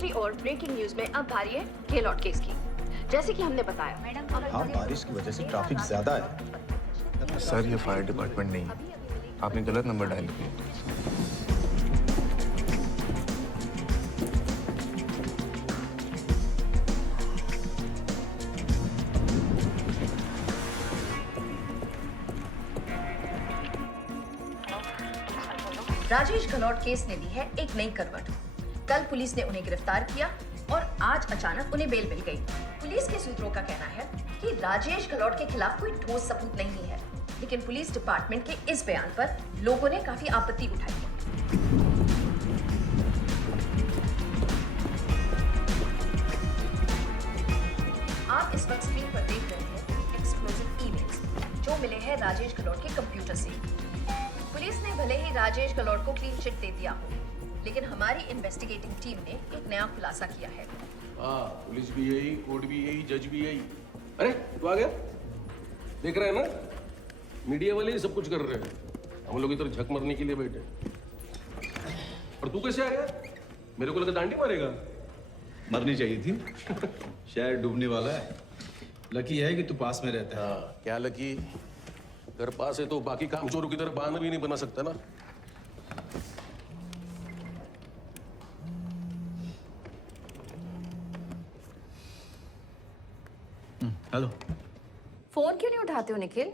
दूसरी ओर breaking news में अब बारी है गेहलोत केस की। जैसे कि हमने बताया, हाँ, बारिश की वजह से ट्रैफिक ज्यादा है। सर ये फायर डिपार्टमेंट नहीं है, आपने गलत नंबर डायल किया। राजेश गहलोत केस ने ली है एक नई करवट। कल पुलिस ने उन्हें गिरफ्तार किया और आज अचानक उन्हें बेल मिल गई। पुलिस के सूत्रों का कहना है कि राजेश गहलोत के खिलाफ कोई ठोस सबूत नहीं है, लेकिन पुलिस डिपार्टमेंट के इस बयान पर लोगों ने काफी आपत्ति उठाई है। आप इस वक्त स्क्रीन पर देख रहे हैं एक्सप्लोसिव ईमेल्स जो मिले हैं राजेश गहलोत के कंप्यूटर से। पुलिस ने भले ही राजेश गहलोत को क्लीन चिट दे दिया हो, लेकिन हमारी इन्वेस्टिगेटिंग टीम ने एक नया खुलासा किया है। पुलिस भी यही, कोर्ट भी यही, जज भी यही। अरे तू आ गया? देख रहे हैं ना, मीडिया वाले ही सब कुछ कर रहे हैं, हम लोग इधर झक मरने के लिए बैठे। और तू कैसे आ गया? मेरे को लगा डांडी मारेगा। मरनी चाहिए थी। शायद डूबने वाला है। लकी है कि तू पास में रहता है। क्या लकी, घर पास है तो बाकी कामचोरों की तरह बहाना भी नहीं बना सकता ना। हेलो। फोन क्यों नहीं उठाते हो निखिल?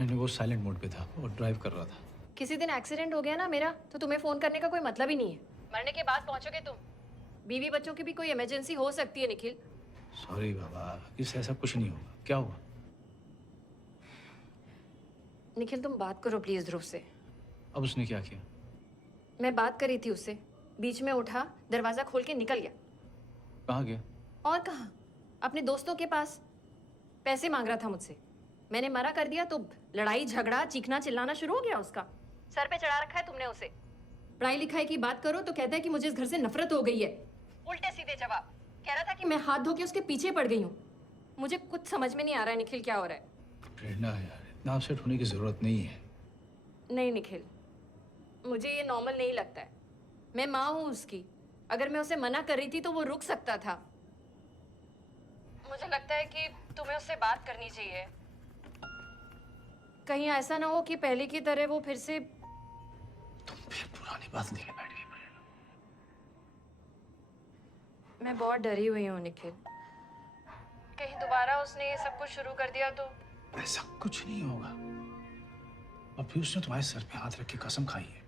नहीं, वो साइलेंट मोड पे था और ड्राइव कर रहा था। किसी दिन एक्सीडेंट हो गया ना मेरा, तो तुम्हें फोन करने का कोई मतलब ही नहीं है। मरने के बाद पहुंचोगे तुम। बीवी बच्चों की भी कोई इमरजेंसी हो सकती है निखिल। सॉरी बाबा, इससे ऐसा कुछ नहीं होगा। क्या हुआ? निखिल तुम बात करो प्लीज ध्रुव से। अब उसने क्या किया? मैं बात करी थी उससे, बीच में उठा, दरवाजा खोल के निकल गया। कहाँ गया? और कहाँ, अपने दोस्तों के पास। पैसे मांग रहा था मुझसे, मैंने मना कर दिया तो लड़ाई झगड़ा चीखना चिल्लाना शुरू हो गया उसका। सर पे चढ़ा रखा है तुमने उसे। पढ़ाई लिखाई की बात करो तो कहता है कि मुझे इस घर से नफरत हो गई है। उल्टे सीधे जवाब। कह रहा था कि मैं हाथ धो के उसके पीछे पड़ गई हूँ। मुझे कुछ समझ में नहीं आ रहा है निखिल, क्या हो रहा है। प्रेरणा यार, इतना अपसेट होने की जरूरत नहीं है। नहीं निखिल, मुझे ये नॉर्मल नहीं लगता है। मैं माँ हूँ उसकी, अगर मैं उसे मना कर रही थी तो वो रुक सकता था। मुझे लगता है कि तुम्हें उससे बात करनी चाहिए। कहीं ऐसा ना हो कि पहले की तरह वो फिर से। तुम फिर पुरानी बात लेके बैठ गई प्रेरणा। मैं बहुत डरी हुई हूँ निखिल, कहीं दोबारा उसने ये सब कुछ शुरू कर दिया तो। ऐसा कुछ नहीं होगा। और फिर उसने तुम्हारे सर पे हाथ रख के कसम खाई है।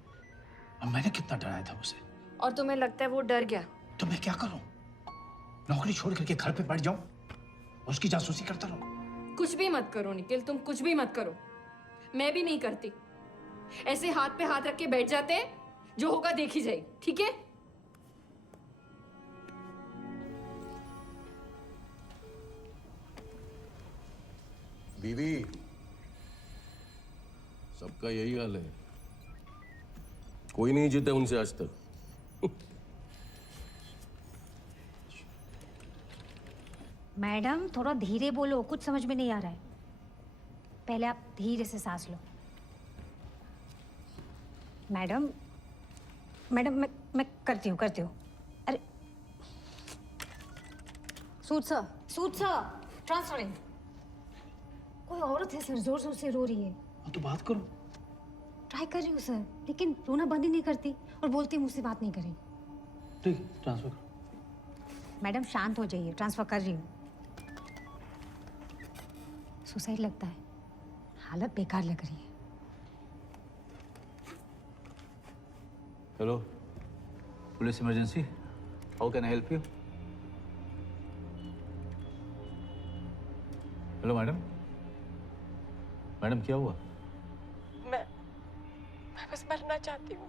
और मैंने कितना डराया था उसे। और तुम्हें लगता है वो डर गया? तो मैं क्या करूं? नौकरी छोड़ करके घर पे बैठ जाऊं और उसकी जासूसी करता रहूं? कुछ भी मत करो निखिल, तुम कुछ भी मत करो। मैं भी नहीं करती। ऐसे हाथ पे हाथ रख के बैठ जाते हैं, जो होगा देखी जाएगी, ठीक है? बीवी, सबका यही हाल है, कोई नहीं जीता उनसे आज तक। मैडम थोड़ा धीरे बोलो, कुछ समझ में नहीं आ रहा है। पहले आप धीरे से सांस लो। मैडम मैडम मैं करती हूँ अरे सूट सर ट्रांसफरिंग। कोई औरत है सर, जोर जोर से रो रही है। हाँ तो बात करो। ट्राई कर रही हूँ सर, लेकिन रोना बंद ही नहीं करती और बोलती मुझसे बात नहीं करेगी। ठीक है, ट्रांसफर करो। मैडम शांत हो जाइए, ट्रांसफर कर रही हूँ। सुसाइड लगता है, हालत बेकार लग रही है। Hello, police emergency, how can I help you? Hello madam, madam क्या हुआ? मैं बस मरना चाहती हूँ।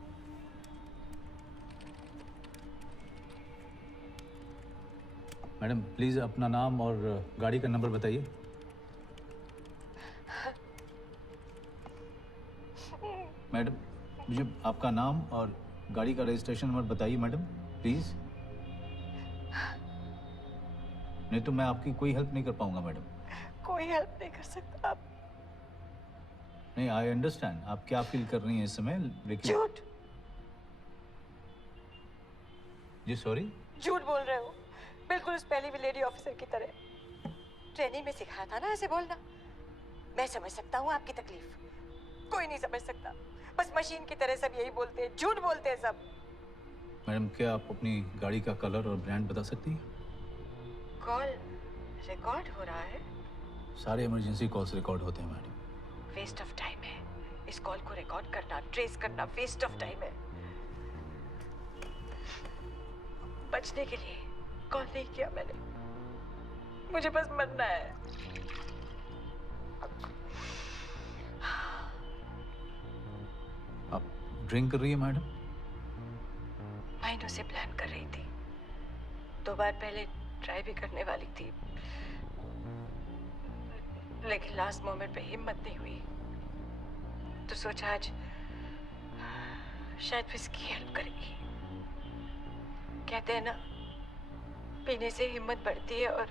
मैडम प्लीज अपना नाम और गाड़ी का नंबर बताइए। मैडम मुझे आपका नाम और गाड़ी का रजिस्ट्रेशन नंबर बताइए मैडम प्लीज। नहीं तो मैं आपकी कोई हेल्प नहीं कर पाऊंगा मैडम। कोई हेल्प नहीं कर सकता आप। नहीं, आई अंडरस्टैंड आप क्या फील कर रही हैं इस समय, लेकिन झूठ। जी सॉरी। झूठ बोल रहे हो, बिल्कुल उस पहली भी लेडी ऑफिसर की तरह। ट्रेनिंग में सिखाया था ना ऐसे बोलना। मैं समझ सकता हूँ आपकी तकलीफ, कोई नहीं समझ सकता। बस मशीन की तरह सब यही बोलते हैं, झूठ बोलते हैं सब। मैडम क्या आप अपनी गाड़ी का कलर और ब्रांड बता सकती हैं? कॉल रिकॉर्ड हो रहा है। सारे इमरजेंसी कॉल्स रिकॉर्ड होते हैं मैडम। वेस्ट ऑफ टाइम है इस कॉल को रिकॉर्ड करना, ट्रेस करना, वेस्ट ऑफ टाइम है। बचने के लिए कॉल नहीं किया मैंने, मुझे बस मरना है। आप ड्रिंक कर रही है मैडम? महीनों से प्लान कर रही थी, 2 बार पहले ट्राई भी करने वाली थी, लेकिन लास्ट मोमेंट पे हिम्मत नहीं हुई। तो सोचा आज शायद इसकी हेल्प करेगी। कहते हैं ना, पीने से हिम्मत बढ़ती है और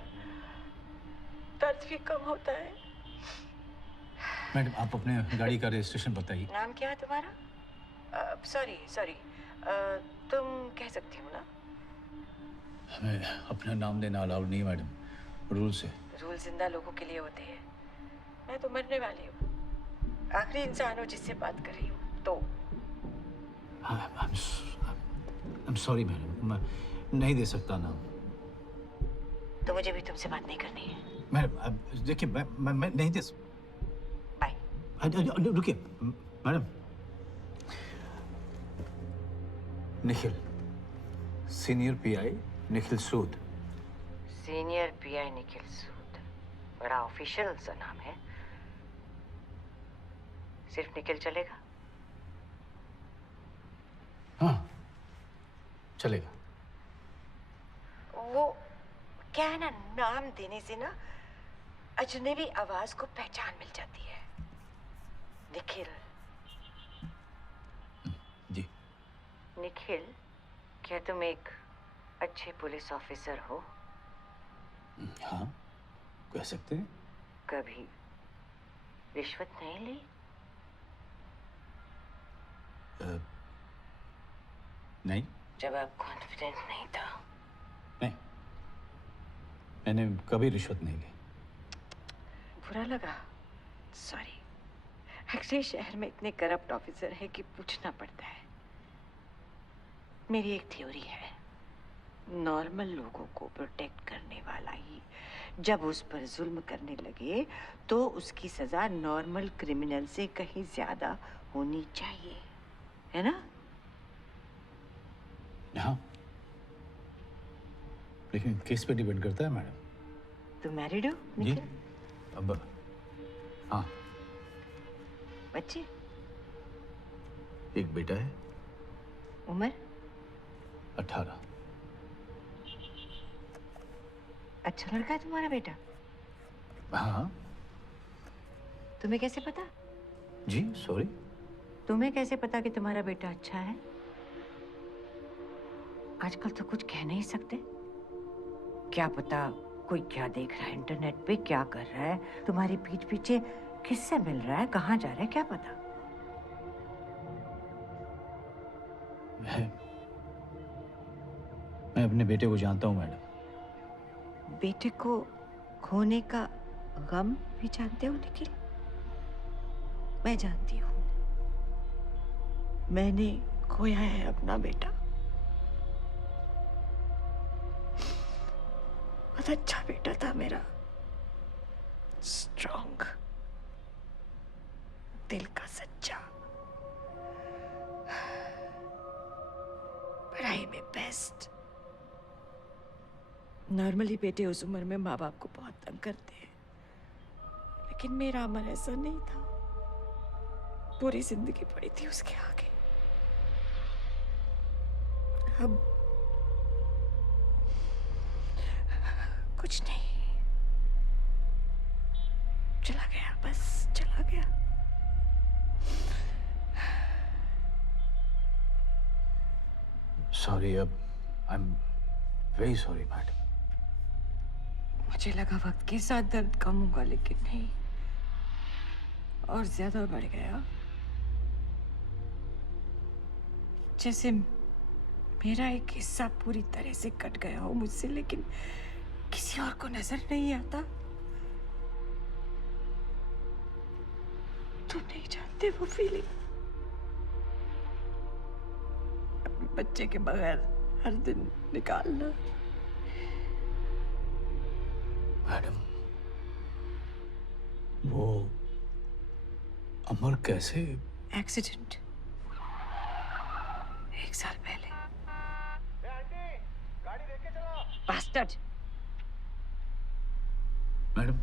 दर्द भी कम होता है। मैडम आप अपने गाड़ी का रजिस्ट्रेशन बताइए। नाम क्या है तुम्हारा? सॉरी तुम कह सकती हो ना? हमें अपना नाम देना अलाउड नहीं है मैडम, रूल्स है। रूल जिंदा लोगों के लिए होते हैं। मैं तो मरने वाली हूँ, आखिरी इंसान हो जिससे बात कर रही हूँ। तो I'm sorry मैडम, मैं नहीं दे सकता नाम। तो मुझे भी तुमसे बात नहीं करनी है। मैडम देखिए मैं नहीं दे बाय। रुकिए madam. Nikhil, senior PI Nikhil Sood. Senior PI Nikhil Sood, बड़ा ऑफिशियल सा नाम है। सिर्फ निखिल चलेगा? हाँ चलेगा। वो क्या है ना, नाम देने से ना अजनबी आवाज को पहचान मिल जाती है। निखिल। जी। निखिल, क्या तुम एक अच्छे पुलिस ऑफिसर हो? हाँ कह सकते हैं। कभी रिश्वत नहीं ली? नहीं। जवाब कॉन्फिडेंट नहीं था। नहीं, मैंने कभी रिश्वत नहीं ली। बुरा लगा? सॉरी। एक्चुअली शहर में इतने करप्ट ऑफिसर हैं कि पूछना पड़ता है। मेरी एक थ्योरी है, नॉर्मल लोगों को प्रोटेक्ट करने वाला ही जब उस पर जुल्म करने लगे तो उसकी सजा नॉर्मल क्रिमिनल से कहीं ज्यादा होनी चाहिए, है ना? हाँ, लेकिन केस पे डिपेंड करता है मैडम। तुम मैरिड हो जी निखिल? अब हाँ, बच्चे? एक बेटा है। उम्र? 18। अच्छा लड़का है तुम्हारा बेटा? हाँ। तुम्हें कैसे पता? जी सॉरी। तुम्हें कैसे पता कि तुम्हारा बेटा अच्छा है? आजकल तो कुछ कह नहीं सकते। क्या पता कोई क्या देख रहा है इंटरनेट पे, क्या कर रहा है, तुम्हारी पीठ पीछे किससे मिल रहा है, कहाँ जा रहा है, क्या पता। मैं अपने बेटे को जानता हूँ मैडम। बेटे को खोने का गम भी जानते हो निखिल? मैं जानती हूँ। मैंने खोया है अपना बेटा। बहुत अच्छा बेटा था मेरा, स्ट्रॉन्ग, दिल का सच्चा, पढ़ाई में बेस्ट। नॉर्मली बेटे उस उम्र में माँ बाप को बहुत तंग करते हैं, लेकिन मेरा अमर ऐसा नहीं था। पूरी जिंदगी पड़ी थी उसके आगे। अब कुछ नहीं, चला गया, बस चला गया। सॉरी, अब I am very sorry madam. मुझे लगा वक्त के साथ दर्द कम होगा, लेकिन नहीं, और ज्यादा बढ़ गया। जैसे मेरा एक हिस्सा पूरी तरह से कट गया हो मुझसे, लेकिन किसी और को नजर नहीं आता। तुम नहीं जानते वो फीलिंग, अपने बच्चे के बगैर हर दिन निकालना। मैडम, वो अमर कैसे? एक्सीडेंट 1 साल पहले। बास्टर्ड। मैडम,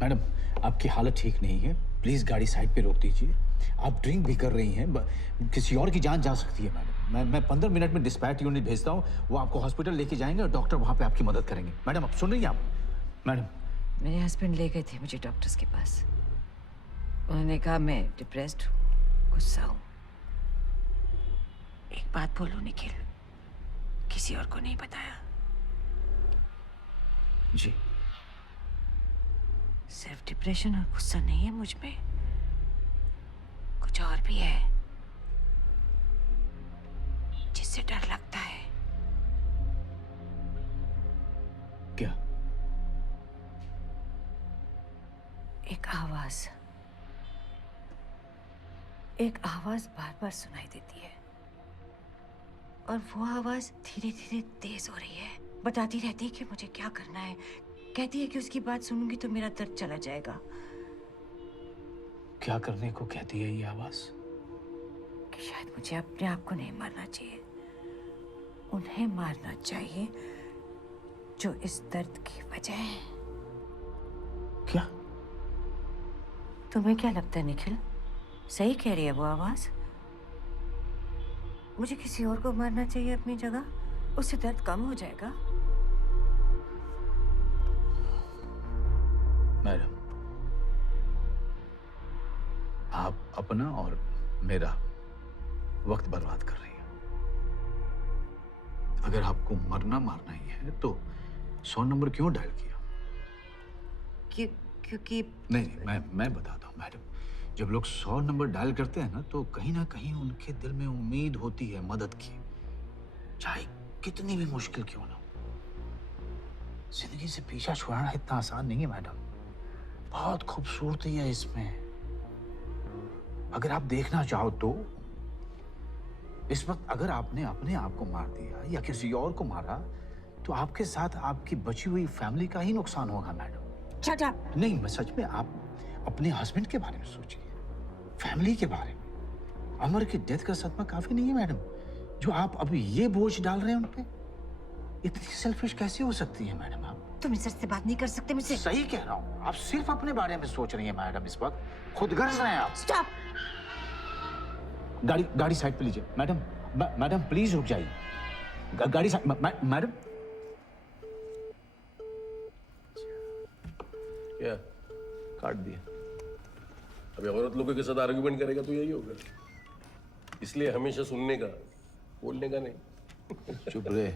मैडम आपकी हालत ठीक नहीं है, प्लीज गाड़ी साइड पे रोक दीजिए। आप ड्रिंक भी कर रही हैं, किसी और की जान जा सकती है मैडम। मैं 15 मिनट में डिस्पैच यूनिट भेजता हूँ, वो आपको हॉस्पिटल लेके जाएंगे और डॉक्टर वहाँ पे आपकी मदद करेंगे। मैडम, आप सुन रही हैं आप? मैडम, मेरे हस्बैंड ले गए थे मुझे डॉक्टर्स के पास। उन्होंने कहा मैं डिप्रेस्ड हूँ, गुस्सा हूँ। एक बात बोलो निखिल, किसी और को नहीं बताया? जी। सिर्फ डिप्रेशन और गुस्सा नहीं है मुझ में, कुछ और भी है जिससे डर लगता है। क्या? एक आवाज, एक आवाज बार बार सुनाई देती है, और वो आवाज धीरे धीरे तेज हो रही है। बताती रहती है कि मुझे क्या करना है, कहती है कि उसकी बात सुनूंगी तो मेरा दर्द चला जाएगा। क्या करने को कहती है ये आवाज? कि शायद मुझे अपने आप को नहीं मारना चाहिए, उन्हें मारना चाहिए जो इस दर्द की वजह है। क्या? तुम्हें क्या लगता है निखिल, सही कह रही है वो आवाज? मुझे किसी और को मारना चाहिए अपनी जगह, उससे दर्द कम हो जाएगा। मैडम, आप अपना और मेरा वक्त बर्बाद कर रही हैं। अगर आपको मरना मारना ही है तो 100 नंबर क्यों डायल किया? क्योंकि नहीं, मैं बताता हूँ मैडम। जब लोग 100 नंबर डायल करते हैं ना कहीं उनके दिल में उम्मीद होती है मदद की, चाहे कितनी भी मुश्किल क्यों ना हो। जिंदगी से पीछा छुड़ाना इतना आसान नहीं है मैडम, बहुत खूबसूरती है इसमें। अगर आप देखना चाहो तो इस वक्त अगर आपने अपने आप को मार दिया या किसी और को मारा तो आपके साथ आपकी बची हुई फैमिली का ही नुकसान होगा मैडम। Shut up. नहीं, मैं सच में, आप अपने हस्बैंड के बारे में सोचिए, फैमिली के बारे में। अमर की डेथ का सदमा काफी नहीं है मैडम, जो आप अभी ये बोझ डाल रहे हैं उन पे? इतनी सेल्फिश कैसे हो सकती है मैडम आप? तुम इस से बात नहीं कर सकते मुझसे। सही कह रहा हूँ, आप सिर्फ अपने बारे में सोच रही हैं मैडम इस वक्त, खुदगर्ज हैं आप। स्टॉप। गाड़ी साइड पे लीजिए मैडम। मैडम प्लीज रुक जाइए, गाड़ी साइड। मैडम, क्या काट दिया? अभी औरत लोगों के साथ आर्गुमेंट करेगा तो यही होगा, इसलिए हमेशा सुनने का, बोलने का नहीं। चुप रहे।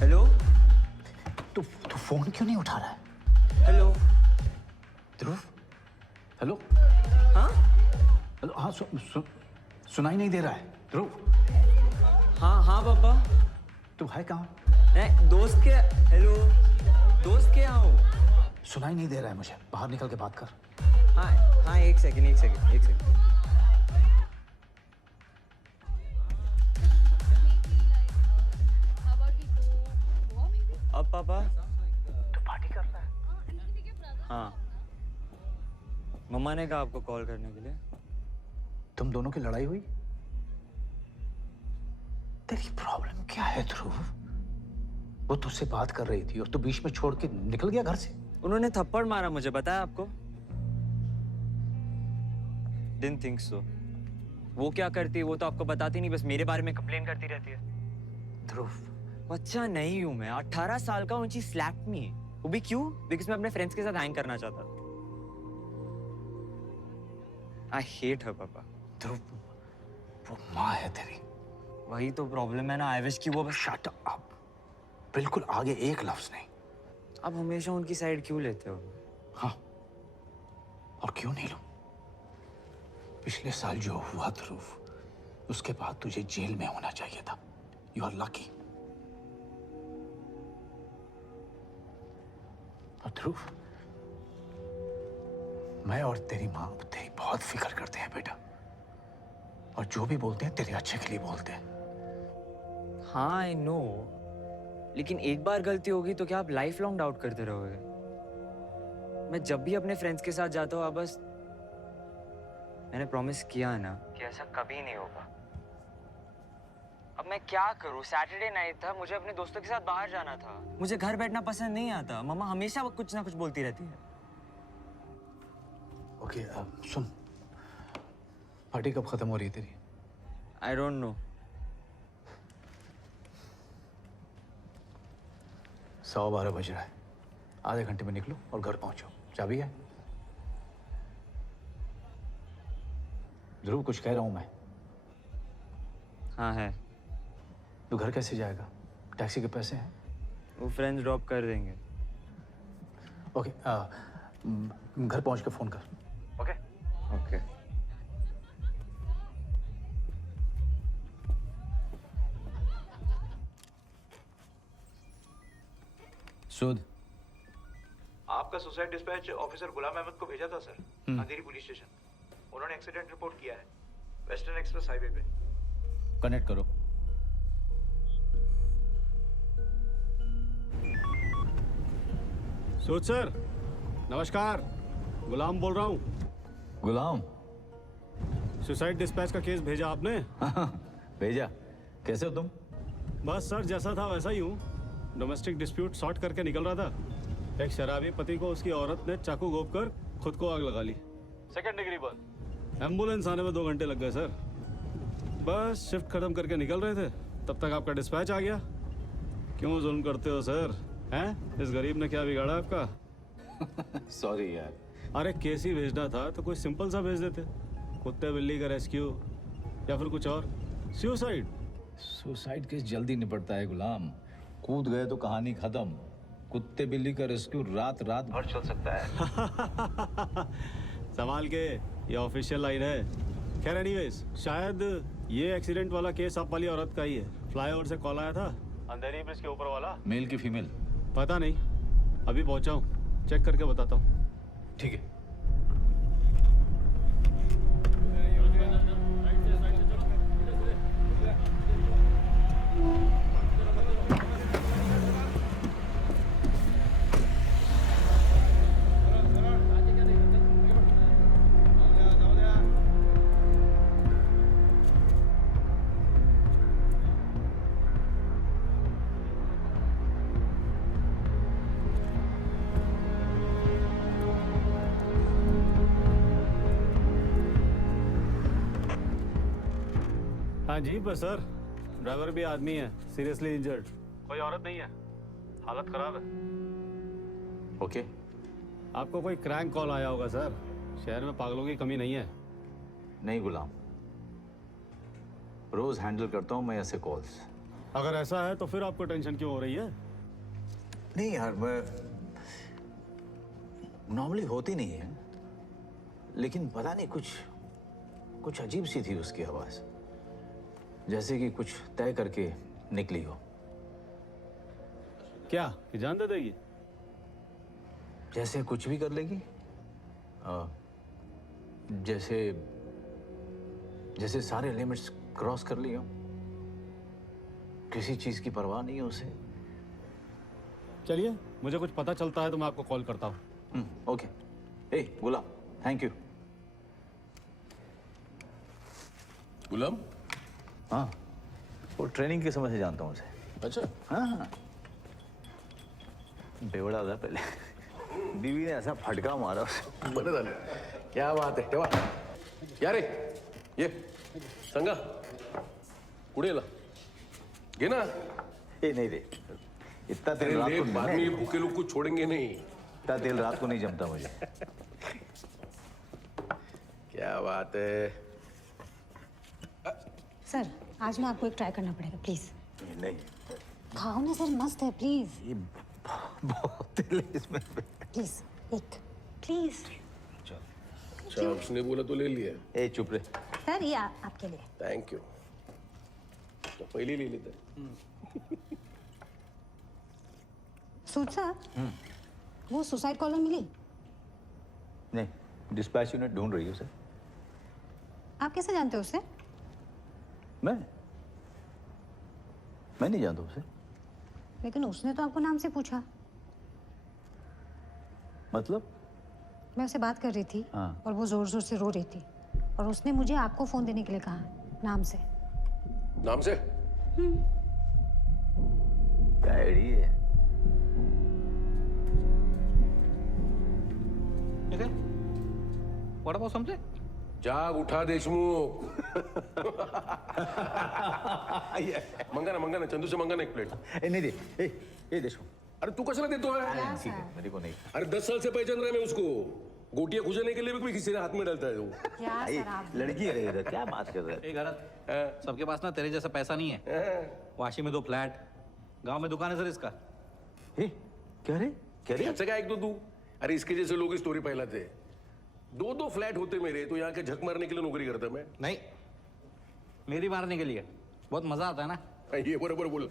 हेलो। तो फोन क्यों नहीं उठा रहा है? हेलो। ध्रुव, हेलो। हाँ हेलो, हाँ, सुनाई नहीं दे रहा है ध्रुव। हाँ पापा। तू है कहाँ? दोस्त के। हेलो, दोस्त के यहाँ हो? सुनाई नहीं दे रहा है मुझे, बाहर निकल के बात कर। हाँ एक सेकंड। अब पापा तू पार्टी कर रहा है? हाँ, मम्मा ने कहा आपको कॉल करने के लिए। तुम दोनों की लड़ाई हुई? तेरी प्रॉब्लम क्या है ध्रुव? वो तुझसे बात कर रही थी और तू बीच में छोड़ के निकल गया घर से। उन्होंने थप्पड़ मारा मुझे, बताया आपको? Didn't think so. वो क्या करती है वो तो आपको बताती नहीं, बस मेरे बारे में कंप्लेन करती रहती है। ध्रुव, बच्चा नहीं हूँ मैं, 18 साल का हूँ। शी स्लैप्ड मी। वो भी क्यों? बिकॉज मैं अपने फ्रेंड्स के साथ हैंग करना चाहता था। आई हेट हर पापा। ध्रुव, वो माँ है तेरी। वही तो प्रॉब्लम है ना। आई विश कि वो बस शट अप। बिल्कुल आगे एक लफ्ज नहीं। आप हमेशा उनकी साइड क्यों लेते हो? हाँ, और क्यों नहीं लूं? पिछले साल जो हुआ ध्रुव, उसके बाद तुझे जेल में होना चाहिए था। You are lucky. और ध्रुव, मैं और तेरी माँ तेरी बहुत फिक्र करते हैं बेटा, और जो भी बोलते हैं तेरे अच्छे के लिए बोलते हैं। हाँ आई नो, लेकिन एक बार गलती होगी तो क्या आप लाइफ लॉन्ग डाउट करते रहोगे? मैं जब भी अपने फ्रेंड्स के साथ जाता हूँ, बस मैंने प्रॉमिस किया ना कि ऐसा कभी नहीं होगा। अब मैं क्या करूँ? सैटरडे नाइट था, मुझे अपने दोस्तों के साथ बाहर जाना था। मुझे घर बैठना पसंद नहीं आता। मम्मा हमेशा कुछ ना कुछ बोलती रहती है। ओके, सुन, पार्टी कब खत्म हो रही है तेरी? I don't know. 12:15 बज रहा है। आधे घंटे में निकलो और घर पहुंचो। चाबी है? ध्रुव, कुछ कह रहा हूं मैं। हाँ है। तू घर कैसे जाएगा? टैक्सी के पैसे हैं? वो फ्रेंड्स ड्रॉप कर देंगे। ओके, घर पहुंच के फोन कर। ओके? ओके। सुध, आपका suicide dispatch officer Ghulam Ahmad को भेजा था सर, अंधेरी पुलिस स्टेशन। उन्होंने एक्सीडेंट रिपोर्ट किया है वेस्टर्न एक्सप्रेस हाईवे पे। कनेक्ट करो। सूद सर, नमस्कार। गुलाम बोल रहा हूँ। गुलाम? सुसाइड डिस्पैच का केस भेजा आपने? भेजा। कैसे हो तुम? बस सर, जैसा था वैसा ही हूँ। डोमेस्टिक डिस्प्यूट सॉर्ट करके निकल रहा था। एक शराबी पति को उसकी औरत ने चाकू घोंप कर खुद को आग लगा ली। Second degree burn. एम्बुलेंस आने में 2 घंटे लग गए सर। बस शिफ्ट खत्म करके निकल रहे थे, तब तक आपका डिस्पैच आ गया। क्यों जुल्म करते हो सर? हैं? इस गरीब ने क्या बिगाड़ा आपका? सॉरी यार। अरे केस ही भेजना था तो कोई सिंपल सा भेज देते। कुत्ते बिल्ली का रेस्क्यू या फिर कुछ और। सुसाइड? सुसाइड केस जल्दी निपटता है गुलाम। कूद गए तो कहानी खत्म। कुत्ते बिल्ली का रेस्क्यू रात रात भर चल सकता है। संभाल के, ये ऑफिशियल लाइन है। खैर एनीवेज, शायद ये एक्सीडेंट वाला केस आप वाली औरत का ही है। फ्लाईओवर से कॉल आया था, अंधेरी ब्रिज के ऊपर वाला। मेल की फीमेल? पता नहीं, अभी पहुंचा हूँ, चेक करके बताता हूँ। ठीक है। हाँ जी बस सर, ड्राइवर भी आदमी है, सीरियसली इंजर्ड। कोई औरत नहीं है, हालत खराब है। ओके। आपको कोई क्रैंक कॉल आया होगा सर। शहर में पागलों की कमी नहीं है। नहीं गुलाम, रोज हैंडल करता हूँ मैं ऐसे कॉल्स। अगर ऐसा है तो फिर आपको टेंशन क्यों हो रही है? नहीं यार, मैं नॉर्मली होती नहीं है, लेकिन पता नहीं कुछ अजीब सी थी उसकी आवाज, जैसे कि कुछ तय करके निकली हो। क्या कि जान दे देगी? जैसे कुछ भी कर लेगी। जैसे सारे लिमिट्स क्रॉस कर ली हो। किसी चीज की परवाह नहीं है उसे। चलिए, मुझे कुछ पता चलता है तो मैं आपको कॉल करता हूँ। ओके। ए गुलाम, थैंक यू। गुलाम, हाँ वो ट्रेनिंग के समय से जानता हूँ उसे। अच्छा, हाँ हाँ, बेवड़ा था पहले। बीवी ने ऐसा फटका मारा उसे। बरं झालं. क्या बात आहे. तेव्हा या रे, ये सांगा पुढे येला घे ना. ए नहीं रे, इतना तेल अरे रात ले, को बाद में ये भूखे लोग को छोड़ेंगे नहीं. इतना तेल रात को नहीं जमता मुझे। क्या बात है. सर आज ना आपको एक ट्राई करना पड़ेगा प्लीज। नहीं, खाओ ना सर, मस्त है, प्लीज ये बहुत तेल है इसमें। प्लीज एक प्लीज। अच्छा, उसने बोला तो ले लिया. ए चुप रे। सर ये आपके लिए। Thank you. तो पहले ले लेते. सूट सर, वो सुसाइड कॉलर मिली? नहीं, डिस्पैच यूनिट ढूंढ रही है उसे। आप कैसे जानते हो उसे? मैं नहीं जानता उसे। लेकिन उसने तो आपको नाम से पूछा। मतलब? मैं उससे बात कर रही थी हाँ। और वो जोर जोर से रो रही थी और उसने मुझे आपको फोन देने के लिए कहा नाम से। नाम से. क्या आईडी है? वड़ा पाव समझे? जाग उठा देशमुख. मंगा ना चंदू से मंगा ना एक प्लेट. ए नहीं दे। ए देशमुख। अरे तू कशाला देतोय. ठीक है, मेरे को नहीं। अरे 10 साल से पहचान रहा है मैं उसको. गोटियां खुजाने के लिए भी कोई किसी ने हाथ में डालता है वो. क्या ए, सर आप? लड़की है रे इधर, क्या बात कर रहे ए गलत, सबके पास ना तेरे जैसा पैसा नहीं है. वाशी में 2 फ्लैट, गांव में दुकान है सर इसका. हैं? क्या रे? क्या रे? याचं काय ऐकतो तू. अरे इसके जैसे लोग स्टोरी फैलाते. 2 फ्लैट होते मेरे तो यहाँ के झक मारने के लिए नौकरी करता मैं. नहीं, मेरी मारने के लिए बहुत मजा आता है ना. ये बरोबर बोल.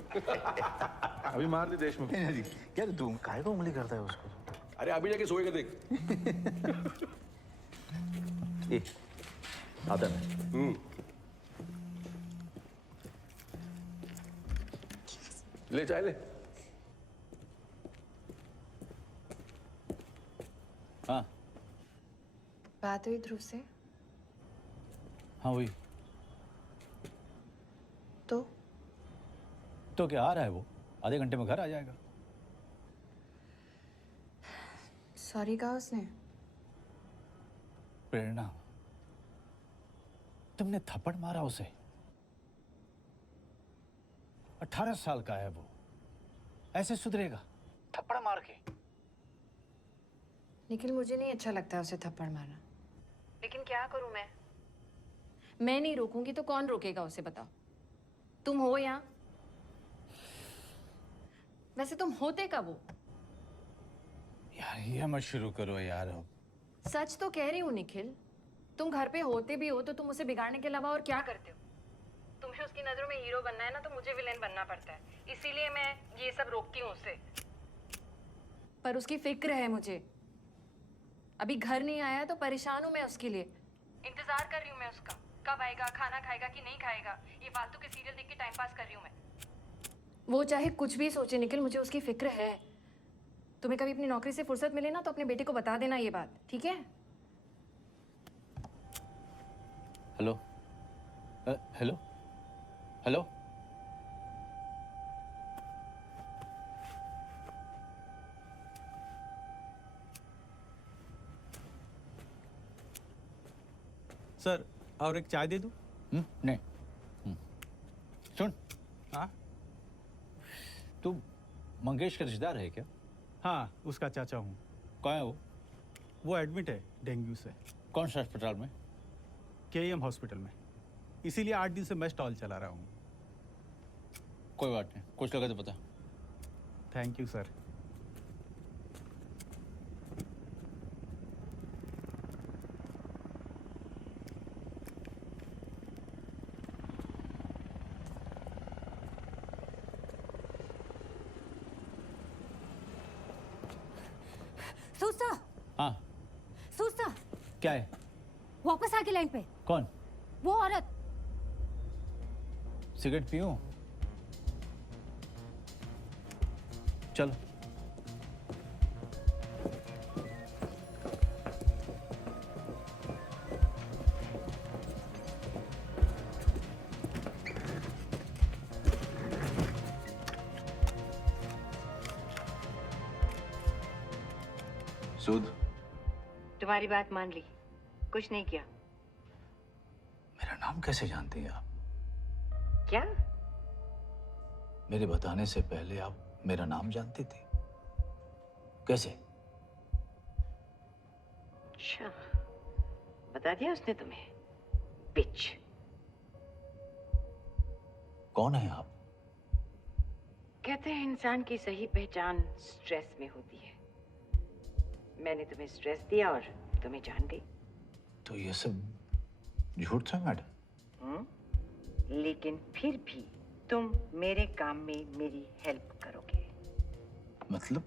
अभी मार दे देशमुख. नहीं, नहीं, क्या तू काहे को उंगली करता है उसको? अरे अभी जाके सोएगा देख. ए, आता मैं। ले चाय ले. हाँ बात हुई ध्रुव से? हाँ हुई। तो क्या आ रहा है वो? आधे घंटे में घर आ जाएगा। सॉरी कहा उसने? प्रेरणा, तुमने थप्पड़ मारा उसे। 18 साल का है वो, ऐसे सुधरेगा थप्पड़ मार के? निखिल मुझे नहीं अच्छा लगता उसे थप्पड़ मारना, लेकिन क्या करूं मैं नहीं रोकूंगी तो कौन रोकेगा उसे, बताओ. तुम हो यहाँ? वैसे तुम होते कब हो? यार ये मत शुरू करो यार। सच तो कह रही हूँ निखिल, तुम घर पे होते भी हो तो तुम उसे बिगाड़ने के अलावा और क्या करते हो? तुम्हें उसकी नजरों में हीरो बनना है ना, तो मुझे विलेन बनना पड़ता है. इसीलिए मैं ये सब रोकती हूँ उसे. पर उसकी फिक्र है मुझे. अभी घर नहीं आया तो परेशान हूँ मैं उसके लिए. इंतजार कर रही हूँ मैं उसका, कब आएगा, खाना खाएगा कि नहीं खाएगा. ये फालतू के सीरियल देख के टाइम पास कर रही हूँ मैं. वो चाहे कुछ भी सोचे निखिल, मुझे उसकी फिक्र है. तुम्हें कभी अपनी नौकरी से फुर्सत मिले ना तो अपने बेटे को बता देना ये बात, ठीक है? Hello hello hello. सर और एक चाय दे दूं? नहीं। सुन, हाँ तू मंगेश का रिश्तेदार है क्या? हाँ, उसका चाचा हूँ. कहाँ है वो? वो एडमिट है डेंगू से. कौन सा अस्पताल में? KEM हॉस्पिटल में. इसीलिए 8 दिन से मैं स्टॉल चला रहा हूँ. कोई बात नहीं, कुछ लगा तो पता. Thank you sir. सूसा, हाँ सूसा, क्या है? वापस आके लाइन पे. कौन? वो औरत. सिगरेट पीऊं? चलो. सूद तुम्हारी बात मान ली, कुछ नहीं किया। मेरा नाम कैसे जानती हैं आप? क्या? मेरे बताने से पहले आप मेरा नाम जानती थी? कैसे? अच्छा, बता दिया उसने तुम्हें? बिच। कौन है आप? कहते हैं इंसान की सही पहचान स्ट्रेस में होती है। मैंने तुम्हें स्ट्रेस दिया और तुम्हें जान गई। तो ये सब झूठ था मैडम। लेकिन फिर भी तुम मेरे काम में मेरी हेल्प करोगे। मतलब?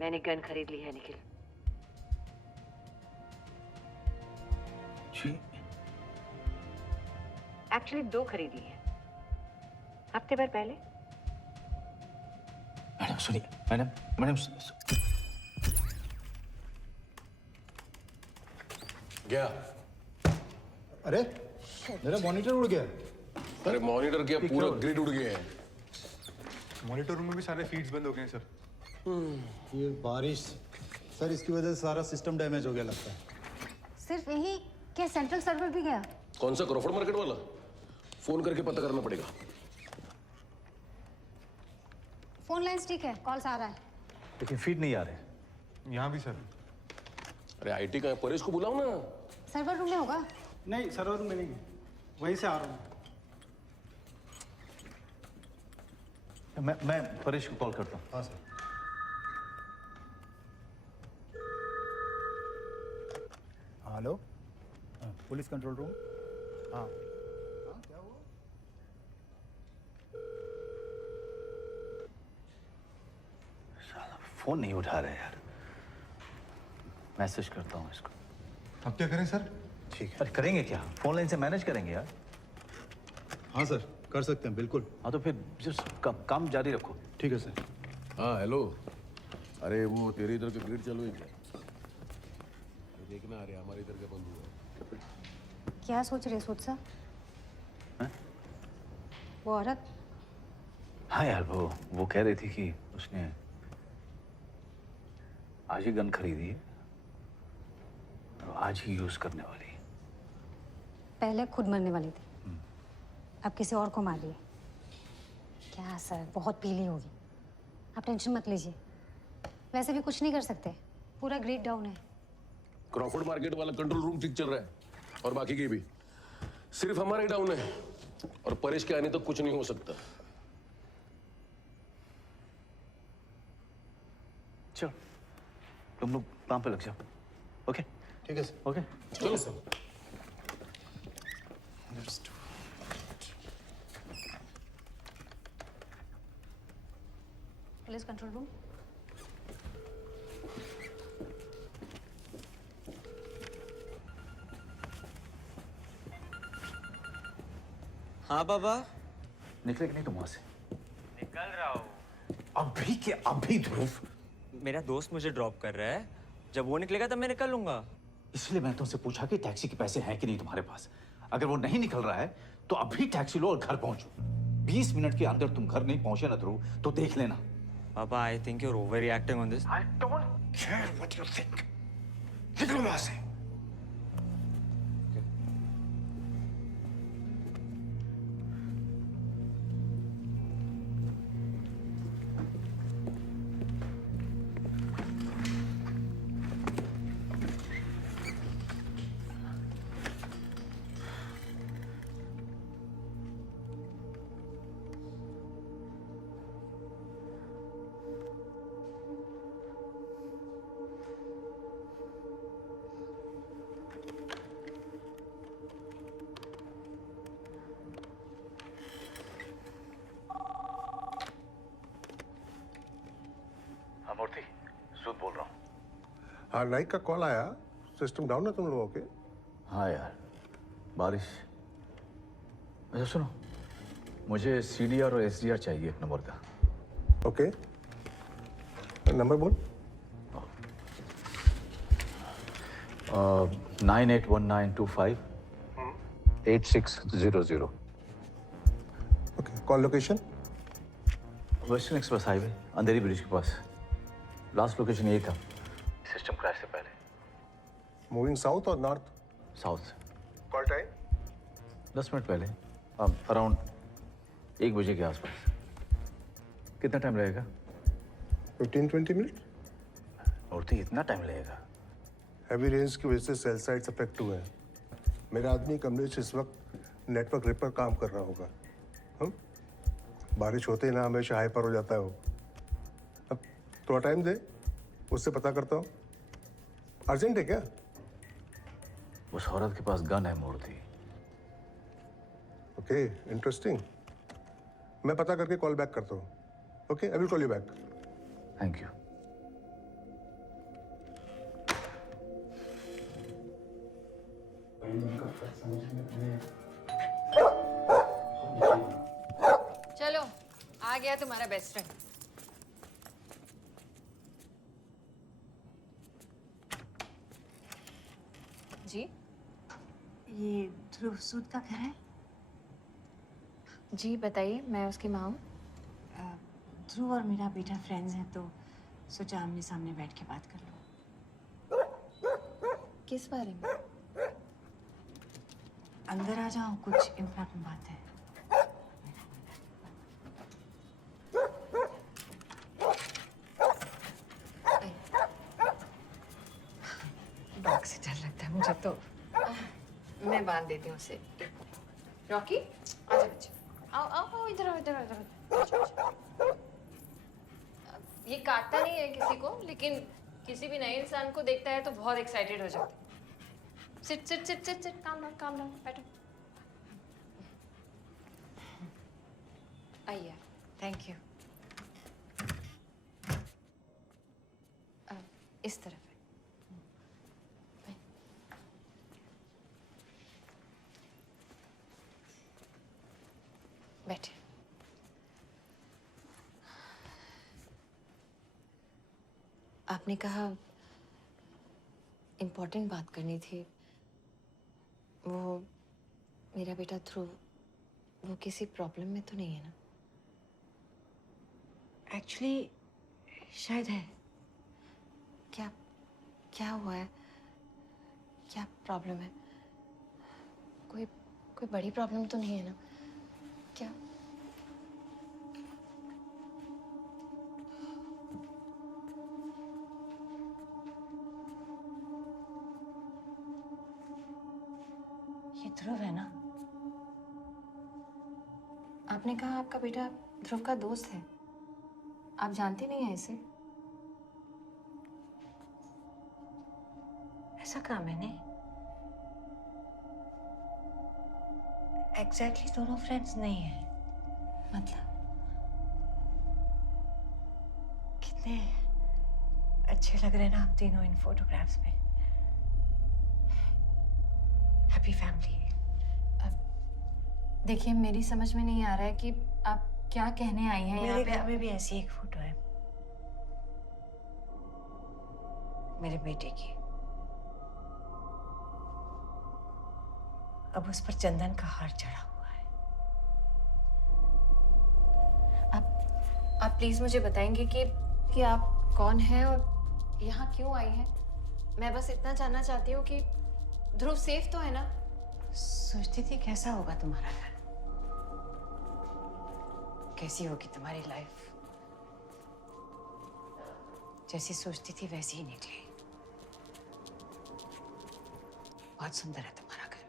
मैंने गन खरीद ली है निखिल। जी? एक्चुअली 2 खरीद ली है, हफ्ते भर पहले। मैडम सुनिए, मैडम मैडम क्या? अरे मेरा मॉनिटर उड़ गया। अरे मॉनिटर क्या, पूरा ग्रिड उड़ गया है। मॉनिटर रूम में भी सारे फीड्स बंद हो गए हैं सर। ये बारिश सर, इसकी वजह से सारा सिस्टम डैमेज हो गया लगता है। सिर्फ यही क्या सेंट्रल सर्वर भी गया? कौन सा, क्रॉफर्ड मार्केट वाला? फोन करके पता करना पड़ेगा। फोन लाइंस ठीक है, कॉल्स आ रहा है। लेकिन फीड नहीं आ रहे। यहाँ भी सर। अरे आईटी का है, परेश को बुलाओ ना। सर्वर रूम में होगा। नहीं सर्वर रूम में नहीं, वहीं से आ रहा हूँ। मैं परेश को कॉल करता हूँ। हाँ sir. Hello, police control room. हाँ क्या हुआ? फोन नहीं उठा रहे यार। मैसेज करता हूँ इसको। अब क्या करें सर? ठीक है। अरे करेंगे क्या, फोन लाइन से मैनेज करेंगे यार। हाँ सर, कर सकते हैं बिल्कुल। हाँ तो फिर जस्ट काम जारी रखो। ठीक है सर। हाँ हेलो। अरे वो तेरे इधर का ग्रिड चालू है क्या? देखना, अरे हमारे इधर का बंद हुआ है। क्या सोच रहे सोच सा? वो औरत? हाँ यार, वो कह रही थी कि उसने आज ही गन खरीदी है और आज ही यूज करने वाली है। पहले खुद मरने वाली थी, अब किसी और को मार रही है। क्या सर, बहुत पीली होगी। आप टेंशन मत लीजिए, वैसे भी कुछ नहीं कर सकते, पूरा ग्रिड डाउन है। क्रॉफर्ड मार्केट वाला कंट्रोल रूम ठीक चल रहा है और बाकी के भी। सिर्फ हमारा ही डाउन है और परेश के आने तक कुछ नहीं हो सकता। चलो तुम लोग काम पे लग जाओ। ओके ठीक है सर। ओके चलो सर। Police control room. हाँ बाबा। निकले कि नहीं तुम वहां से? निकल रहा हूँ। अभी के अभी ध्रुव। मेरा दोस्त मुझे ड्रॉप कर रहा है, जब वो निकलेगा तब मैं निकल लूंगा। इसलिए मैं तुमसे पूछा कि टैक्सी के पैसे हैं कि नहीं तुम्हारे पास। अगर वो नहीं निकल रहा है तो अभी टैक्सी लो और घर पहुंचो। 20 मिनट के अंदर तुम घर नहीं पहुंचे ना ध्रुव तो देख लेना। पापा, I think you're overreacting on this. I don't care what you think. निकलो वहां से। मूर्ति, सूद बोल रहा हूँ। हाँ, नाइक का कॉल आया। सिस्टम डाउन है तुम लोगों के? हाँ यार, बारिश। अच्छा सुनो, मुझे CDR और SDR चाहिए 1 नंबर का। ओके, नंबर बोल। 981925 8600। Okay, call location? Western express highway, Andheri bridge के पास। लास्ट लोकेशन यही था, क्रैश से पहले? मूविंग साउथ और नॉर्थ? साउथ से। Call time? 10 मिनट पहले, अराउंड 1 बजे के आसपास। कितना टाइम लगेगा? 15-20 मिनट। मूर्ति, इतना टाइम लगेगा? हैवी रेंज की वजह से सेल साइट्स अफेक्ट हुए हैं। मेरा आदमी कमलेश इस वक्त नेटवर्क रिप पर काम कर रहा होगा। हम बारिश होते ही ना हमेशा हाइपर हो जाता है वो। अब थोड़ा टाइम दे, उससे पता करता हूँ। अर्जेंट है क्या? उस औरत के पास गन है मूर्ति। Okay, interesting. मैं पता करके कॉल बैक करता हूँ। Okay, I will call you back. Thank you. चलो, आ गया तुम्हारा बेस्ट फ्रेंड। जी, ये ध्रुव सूद का घर है? जी बताइए, मैं उसकी माँ हूँ। ध्रुव और मेरा बेटा फ्रेंड्स हैं, तो सोचा आमने सामने बैठ के बात कर लो। किस बारे में? अंदर आ जाओ, कुछ इम्पोर्टेंट बात है। डॉग से डर लगता है मुझे तो। मैं बांध देती हूँ उसे। रॉकी, आजा बच्चे। आओ आओ आओ, इधर आओ, इधर आओ, इधर आओ। आजा, आजा। ये काटता नहीं है किसी को, लेकिन किसी भी नए इंसान को देखता है तो बहुत एक्साइटेड हो जाता है। Sit sit sit sit sit, calm down, बैठो। आइए, थैंक यू। इस तरफ है। बैठे। आपने कहा इम्पोर्टेंट बात करनी थी। वो मेरा बेटा ध्रुव, वो किसी प्रॉब्लम में तो नहीं है ना? एक्चुअली शायद है। क्या क्या हुआ है? क्या प्रॉब्लम है? कोई बड़ी प्रॉब्लम तो नहीं है ना? क्या? ये ध्रुव है ना? आपने कहा आपका बेटा ध्रुव का दोस्त है। आप जानती नहीं है इसे? ऐसा कहा मैंने? एग्जैक्टली दोनों फ्रेंड्स नहीं हैं। मतलब? कितने अच्छे लग रहे हैं ना आप तीनों इन फोटोग्राफ्स में। Happy family. देखिए, मेरी समझ में नहीं आ रहा है कि आप क्या कहने आई हैं यहाँ मेरे पे। घर में भी ऐसी एक फोटो है, मेरे बेटे की। अब उस पर चंदन का हार चढ़ा हुआ है। आप प्लीज मुझे बताएंगे कि आप कौन हैं और यहाँ क्यों आई हैं? मैं बस इतना जानना चाहती हूँ कि ध्रुव सेफ तो है ना? सोचती थी कैसा होगा तुम्हारा घर, कैसी होगी तुम्हारी लाइफ। जैसी सोचती थी वैसी ही निकली। बहुत सुंदर है तुम्हारा घर।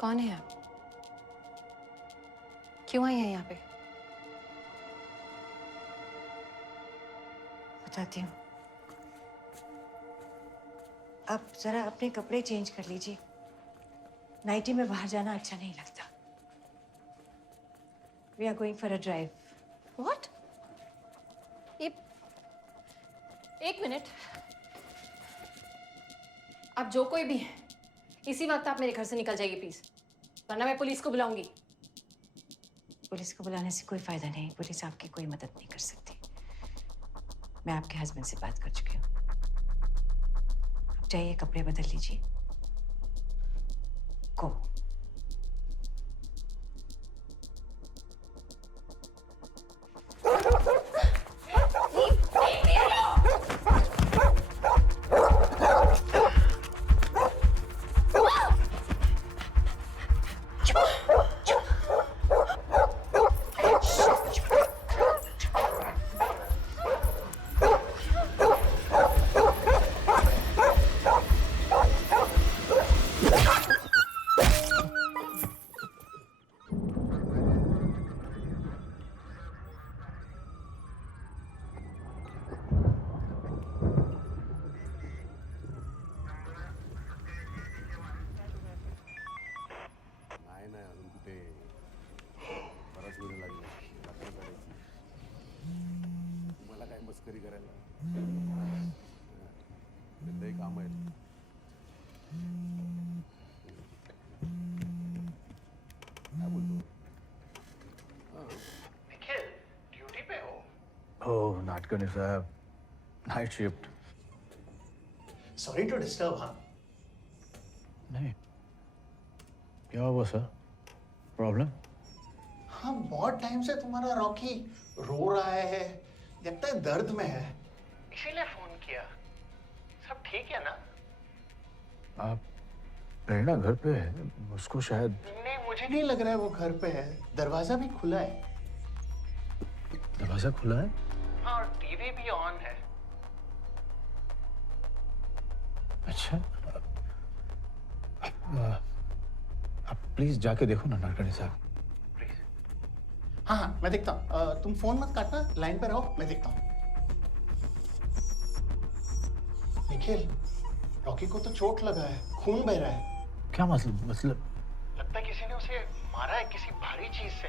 कौन है आप? क्यों आई हैं यहाँ पे? बताती हूँ। अब जरा अपने कपड़े चेंज कर लीजिए। नाइटी में बाहर जाना अच्छा नहीं लगता। We are going for a drive. What? एक मिनट। आप जो कोई भी हैं, इसी वक्त आप मेरे घर से निकल जाइए प्लीज, वरना मैं पुलिस को बुलाऊंगी। पुलिस को बुलाने से कोई फायदा नहीं। पुलिस आपकी कोई मदद नहीं कर सकती। मैं आपके हस्बैंड से बात कर चुकी हूँ। अब जाइए, कपड़े बदल लीजिए। गो। काय नाही अजून कुठे बराच वेळ लागला रात्र काढायची तुम्हाला काय मस्करी करायला त्यांचंही काम आहे काय बोलतो निखिल ड्यूटी पे हो Oh, नाटकर्णी साहब, night shift. Sorry to disturb हाँ नहीं, क्या हुआ सर? प्रॉब्लम? हाँ बहुत टाइम से तुम्हारा रॉकी रो रहा है लगता है दर्द में है इसीलिए फोन किया सब ठीक है ना आप प्रेरणा घर पे है, उसको शायद। नहीं मुझे नहीं लग रहा है वो घर पे है दरवाजा भी खुला है दरवाजा खुला है? हाँ और टीवी भी ऑन है अच्छा, आप प्लीज जाके देखो ना नाटकर्णी साहब। हाँ हाँ मैं देखता हूँ तुम फोन मत काटना लाइन पे रहो मैं देखता हूँ निखिल रॉकी को तो चोट लगा है खून बह रहा है क्या मतलब? लगता है किसी ने उसे मारा है किसी भारी चीज से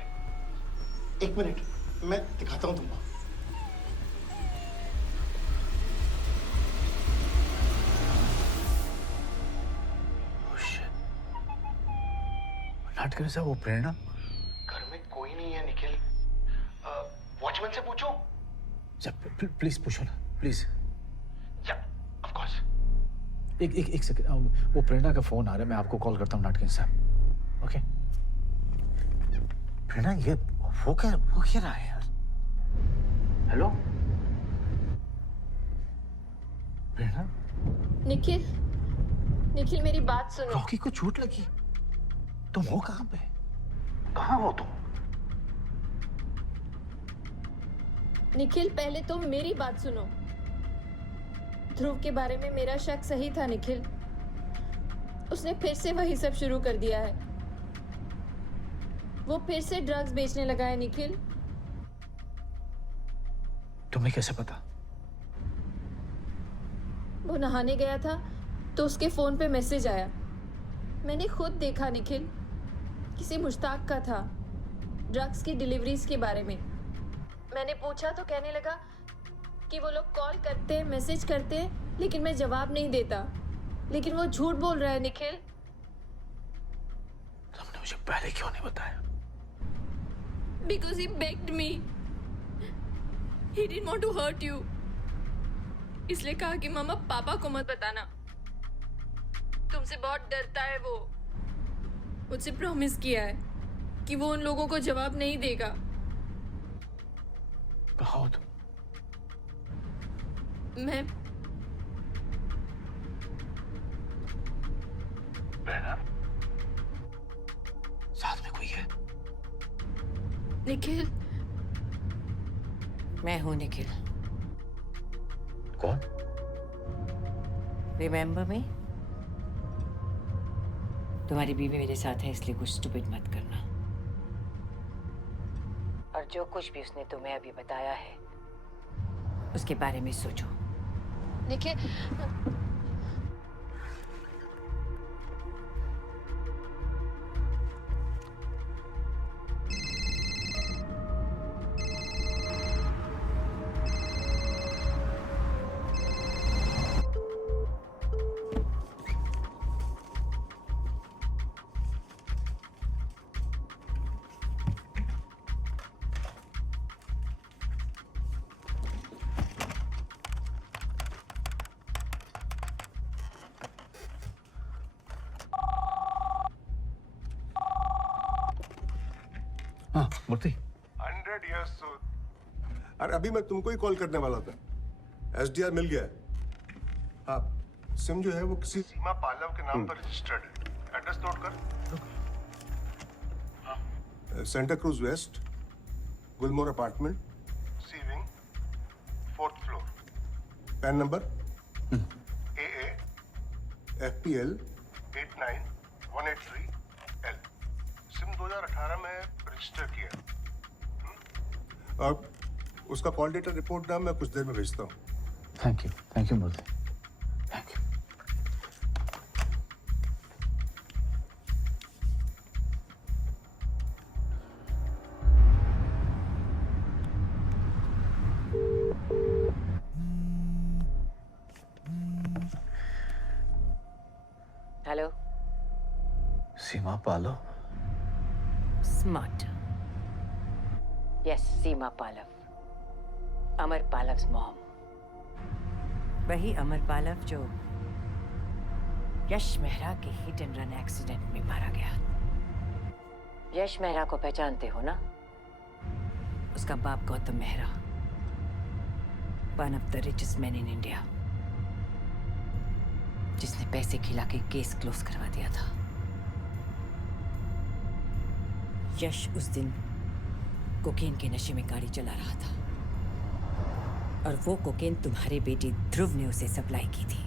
एक मिनट मैं दिखाता हूँ तुमको नाटकर्णी साहब, वो प्रेरणा घर में कोई नहीं है निखिल वॉचमैन से पूछो प्लीज पूछो ना, प्लीज। या ऑफ कोर्स एक सेकंड, वो प्रेरणा का फोन आ रहा है, मैं आपको कॉल करता हूँ नाटकर्णी साहब। ओके? प्रेरणा, ये वो क्या रहा है यार? हेलो प्रेरणा? निखिल, निखिल मेरी बात सुनो। रॉकी को चोट लगी, तुम हो कहाँ पे? कहाँ हो तुम? निखिल पहले तुम मेरी बात सुनो। ध्रुव के बारे में मेरा शक सही था निखिल, उसने फिर से वही सब शुरू कर दिया है। वो फिर से ड्रग्स बेचने लगा है निखिल। तुम्हें कैसे पता? वो नहाने गया था तो उसके फोन पे मैसेज आया, मैंने खुद देखा निखिल, किसी मुश्ताक का था, ड्रग्स की डिलीवरीज के बारे में। मैंने पूछा तो कहने लगा कि वो लोग कॉल करते हैं, मैसेज करते हैं, लेकिन मैं जवाब नहीं देता। लेकिन वो झूठ बोल रहा है निखिल। तुमने मुझे पहले क्यों नहीं बताया? Because he begged me. He didn't want to hurt you. इसलिए कहा कि मामा पापा को मत बताना, तुमसे बहुत डरता है वो। मुझसे प्रॉमिस किया है कि वो उन लोगों को जवाब नहीं देगा। कहाँ हो तुम? मैं प्रेरणा, साथ में कोई है? निखिल। मैं हूं निखिल। कौन? Remember me? तुम्हारी बीवी मेरे साथ है, इसलिए कुछ स्टूपिड मत करना। और जो कुछ भी उसने तुम्हें अभी बताया है उसके बारे में सोचो। निखिल, हाँ मूर्ति। 100 years to... अरे अभी मैं तुमको ही कॉल करने वाला था। SDR मिल गया है। हाँ, सिम जो है वो किसी सीमा पालव के नाम पर रजिस्टर्ड है। एड्रेस नोट कर। Santa Cruz west, Gulmohar apartment, C wing, 4th floor. PAN number AA FPL 89183L। SIM 2018 में रजिस्टर किया। और उसका कॉल डेटा रिपोर्ट नाम मैं कुछ देर में भेजता हूँ। Thank you Murthy, thank you. Seema पालो। स्मार्ट। यस, सीमा पालव, अमर पालव्स मॉम। वही अमर पालव जो यश मेहरा के हिट एंड रन एक्सीडेंट में मारा गया। यश मेहरा को पहचानते हो ना? उसका बाप Gautam Mehra, one of the richest man in India, जिसने पैसे खिला के केस क्लोज करवा दिया था। यश उस दिन कोकेन के नशे में गाड़ी चला रहा था और वो कोकेन तुम्हारे बेटे ध्रुव ने उसे सप्लाई की थी।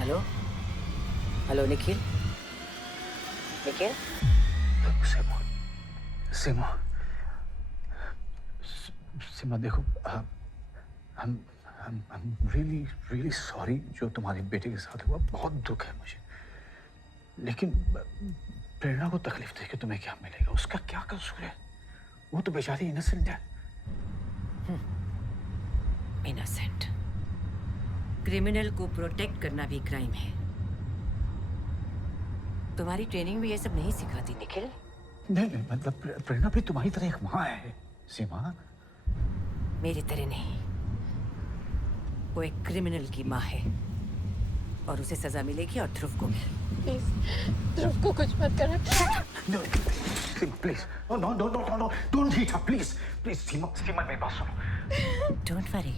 Hello hello Nikhil, Nikhil. सीमा, सीमा, सीमा देखो, हम रियली सॉरी जो तुम्हारे बेटे के साथ हुआ। बहुत दुख है मुझे, लेकिन प्रेरणा को तकलीफ दे के तुम्हें क्या मिलेगा? उसका क्या कसूर है? वो तो बेचारी इनोसेंट है। इनोसेंट? क्रिमिनल को प्रोटेक्ट करना भी क्राइम है। तुम्हारी ट्रेनिंग में ये सब नहीं सिखाती निखिल। नहीं, मतलब प्रेरणा भी तुम्हारी तरह एक माँ है सीमा। मेरी तरह नहीं, वो एक क्रिमिनल की माँ है और उसे सजा मिलेगी और ध्रुव को भी। प्लीज ध्रुव को कुछ मत करना। No, Seema please, no, don't hit her, please, सीमा, मेरी बात सुनो। डोंट वरी,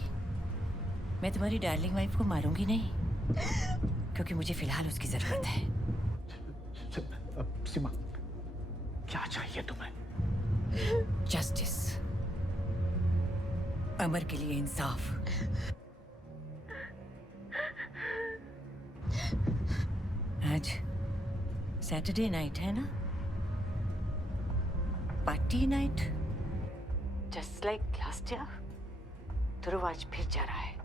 मैं तुम्हारी डार्लिंग वाइफ को मारूंगी नहीं, क्योंकि मुझे फिलहाल उसकी जरूरत है। सीमा, क्या चाहिए तुम्हें? जस्टिस, अमर के लिए इंसाफ। आज सैटरडे नाइट है ना? Party night, just like last year. Dhruv आज फिर जा रहा है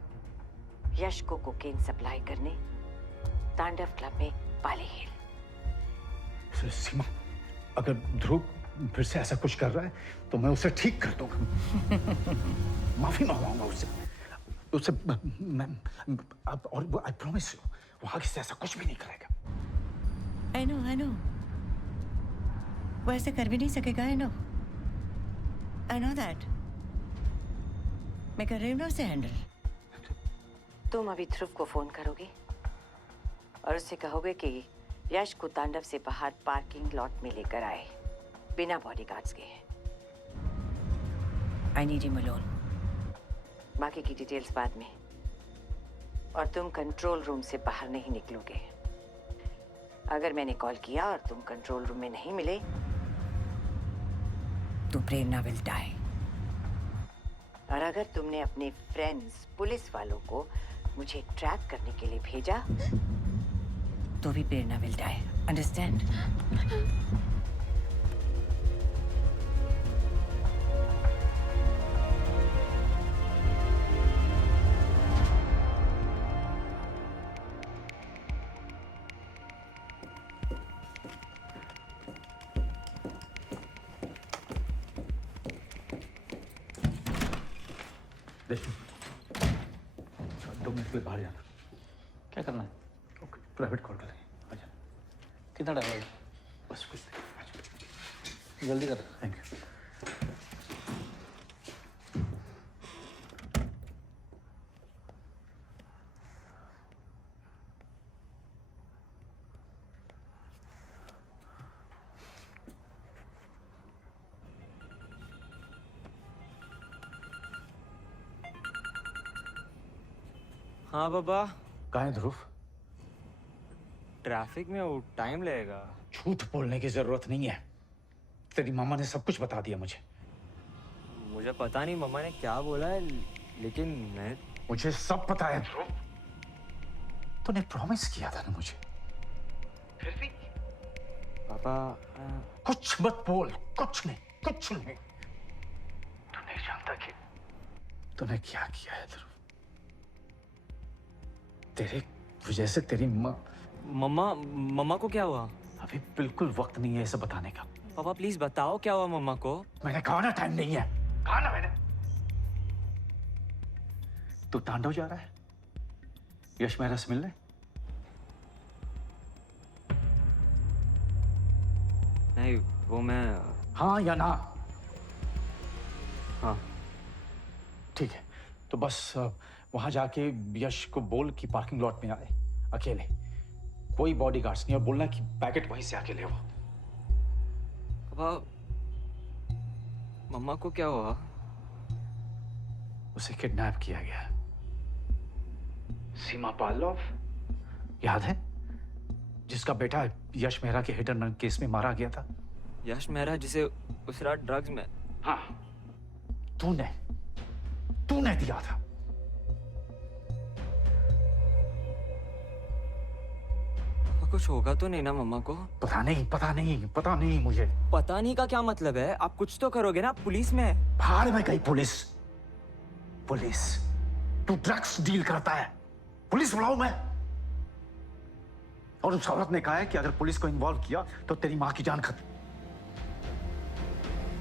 यश को कोकेन सप्लाई करने तांडव क्लब में पाली हिल। सीमा, अगर ध्रुव फिर से ऐसा कुछ कर रहा है तो मैं उसे ठीक कर दूंगा। माफी मांगूंगा उससे मैं अब, और आई प्रॉमिस यू, वो आगे से ऐसा कुछ भी नहीं करेगा। I know, वो ऐसे कर भी नहीं सकेगा। I know that। मैं कर रही हूँ ना उसे हैंडल। तुम अभी ध्रुव को फोन करोगे और उससे कहोगे कि यश को तांडव से बाहर पार्किंग लॉट में लेकर आए, बिना बॉडीगार्ड्स के। I need him alone। बाकी की डिटेल्स बाद में। और तुम कंट्रोल रूम से बाहर नहीं निकलोगे। अगर मैंने कॉल किया और तुम कंट्रोल रूम में नहीं मिले तो प्रेरणा विल डाई। और अगर तुमने अपने फ्रेंड्स पुलिस वालों को मुझे ट्रैक करने के लिए भेजा तो भी प्रेरणा विल डाई। अंडरस्टैंड? देखो, 2 मिनट के लिए बाहर जाना। क्या करना है? ओके, प्राइवेट कॉल कर लेंगे। आजा। कितना टाइम है? बस कुछ नहीं, आजा। जल्दी कर। Thank you. हाँ बाबा। कहाँ है ध्रुव? ट्रैफिक में वो टाइम लगेगा। झूठ बोलने की जरूरत नहीं है। तेरी मामा ने सब कुछ बता दिया मुझे। मुझे पता नहीं मम्मा ने क्या बोला है, लेकिन मैं... मुझे सब पता है ध्रुव। तूने प्रॉमिस किया था ना मुझे। फिर भी पापा कुछ मत बोल, कुछ नहीं, कुछ नहीं। तू नहीं जानता कि तूने क्या किया है ध्रुव। तेरे वजह से तेरी मम्मा को क्या हुआ? अभी बिल्कुल वक्त नहीं है इसे बताने का। पापा प्लीज बताओ क्या हुआ मम्मा को। मैंने कहा ना टाइम नहीं है। कहा ना मैंने। तू तांडव जा रहा है यश मेहरा से मिलने? नहीं, वो मैं... हाँ या ना? हाँ। ठीक है, तो बस वहां जाके यश को बोल कि पार्किंग लॉट में आए अकेले, कोई बॉडीगार्ड्स नहीं, और बोलना कि पैकेट वहीं से आके ले वो। पापा, मम्मा को क्या हुआ? उसे किडनैप किया गया। सीमा पाल्लोव, याद है? जिसका बेटा यश मेहरा के हिट एंड रन केस में मारा गया था। यश मेहरा, जिसे उस रात ड्रग्स में... हाँ, तूने दिया था। कुछ होगा तो नहीं ना मम्मा को? पता नहीं मुझे। पता नहीं का क्या मतलब है? आप कुछ तो करोगे ना, पुलिस में है। भाड़ में गई पुलिस। तू ड्रग्स डील करता है, पुलिस बुलाऊं मैं? और उस औरत ने कहा है कि अगर पुलिस को इन्वॉल्व किया तो तेरी मां की जान खत्म।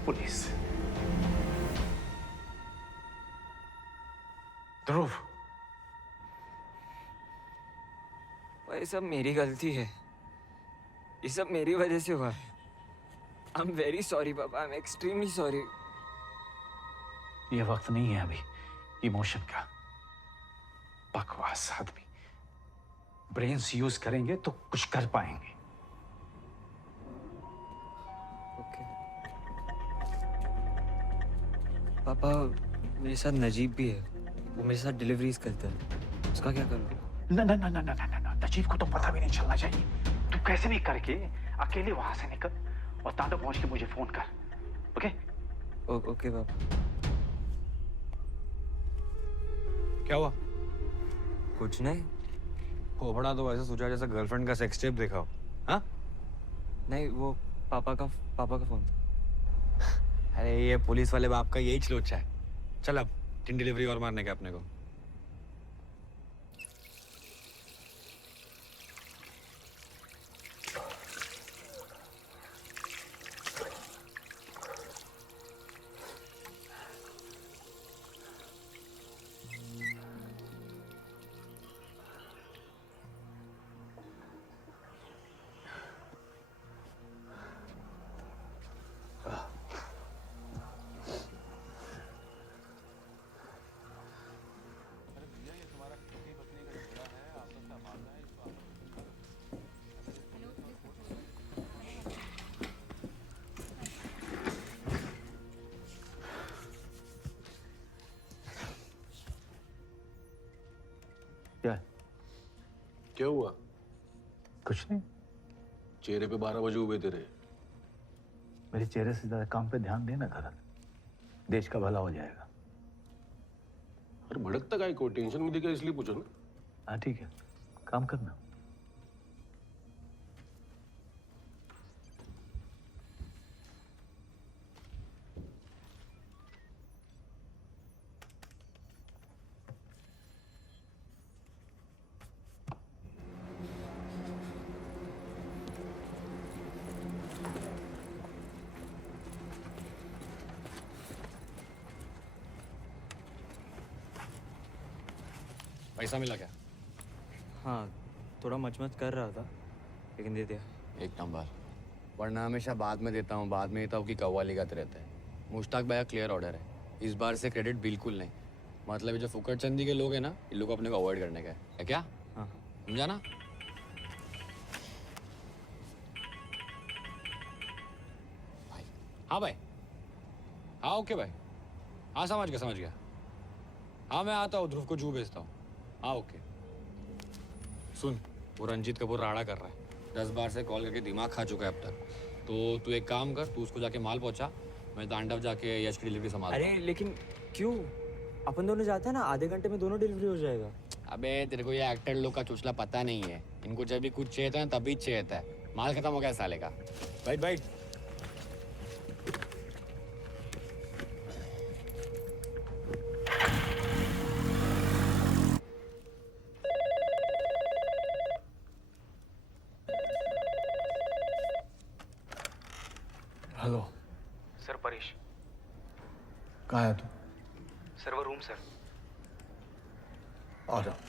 पुलिस। ध्रुव, ये सब मेरी गलती है, ये सब मेरी वजह से हुआ है। आई एम वेरी सॉरी पापा, आई एम एक्सट्रीमली सॉरी। ये वक्त नहीं है अभी इमोशन का। बकवास आदमी। ब्रेन्स यूज करेंगे तो कुछ कर पाएंगे। ओके पापा, मेरे साथ नजीब भी है, वो मेरे साथ डिलीवरीज करता है, उसका क्या करूँ? ना, नजीब को तो पता भी नहीं चलना चाहिए। तू कैसे भी करके अकेले वहां से निकल और तांडव पहुंच के मुझे फोन कर। ओके? ओके पापा। क्या हुआ? कुछ नहीं। फोफड़ा तो ऐसे सोचा जैसे गर्लफ्रेंड का सेक्स टेप देखा हो। हाँ? नहीं, वो पापा का फोन था। अरे ये पुलिस वाले बाप का यही चलोचा है। चल अब टिन डिलीवरी और मारने का अपने को। क्या हुआ? कुछ नहीं। चेहरे पे 12 बजे हुए तेरे। मेरे चेहरे से ज्यादा काम पे ध्यान देना खरा, देश का भला हो जाएगा। अरे भड़कता काय को? टेंशन में दिखा इसलिए पूछो ना। हाँ ठीक है, काम करना। पैसा मिला क्या? हाँ, थोड़ा मचमच कर रहा था, लेकिन दे दिया। एक नंबर। वरना हमेशा बाद में देता हूँ कि कव्वाली गाते रहते हैं। मुश्ताक भाई का क्लियर ऑर्डर है, इस बार से क्रेडिट बिल्कुल नहीं। मतलब ये जो फुकट चंदी के लोग हैं ना, इन लोगों को अपने को अवॉइड करने का है क्या? हाँ, समझा ना? भाई। हाँ भाई, हाँ ओके भाई, हाँ समझ गया। हाँ मैं आता हूँ, ध्रुव को जू भेजता हूँ। हाँ ओके। सुन, वो रंजीत कपूर राड़ा कर रहा है, 10 बार से कॉल करके दिमाग खा चुका है अब तक। तो तू एक काम कर, तू उसको जाके माल पहुंचा, मैं तांडव जाके यश की डिलीवरी संभाल। अरे लेकिन क्यों? अपन दोनों जाते हैं ना, आधे घंटे में दोनों डिलीवरी हो जाएगा। अबे तेरे को ये एक्टर लोग का चुचला पता नहीं है, इनको जब भी कुछ चाहिए था तभी चाहिए था। माल खत्म हो गया साले का। बैठ। Hello sir, Paresh. कहाँ है तू? सर वो रूम सर। आ रहा हूं।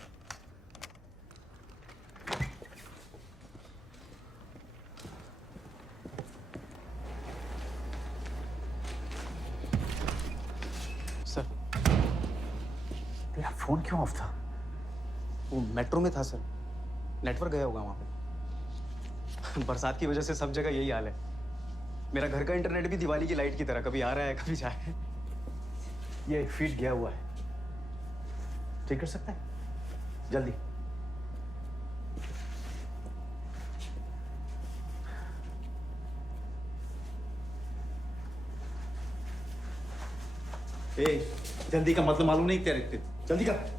सर तेरा फोन क्यों ऑफ था? वो मेट्रो में था सर, नेटवर्क गया होगा वहाँ पे। बरसात की वजह से सब जगह यही हाल है। मेरा घर का इंटरनेट भी दिवाली की लाइट की तरह, कभी आ रहा है कभी जा रहा है। ये फीड गया हुआ है, ठीक कर सकता है? जल्दी। जल्दी का मतलब मालूम नहीं तेरे, जल्दी कर।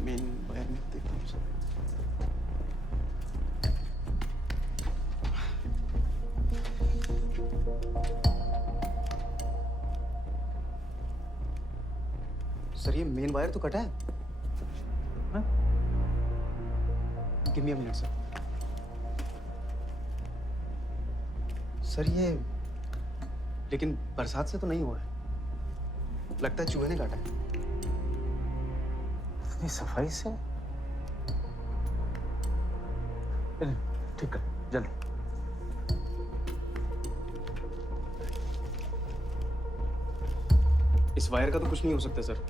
मेन वायर में देखता हूँ सर। सर ये मेन वायर तो कटा है। Give me a minute sir. Sir ये लेकिन बरसात से तो नहीं हुआ है, लगता है चूहे ने काटा है। इतनी सफाई से? ठीक कर जल्दी। इस वायर का तो कुछ नहीं हो सकता सर,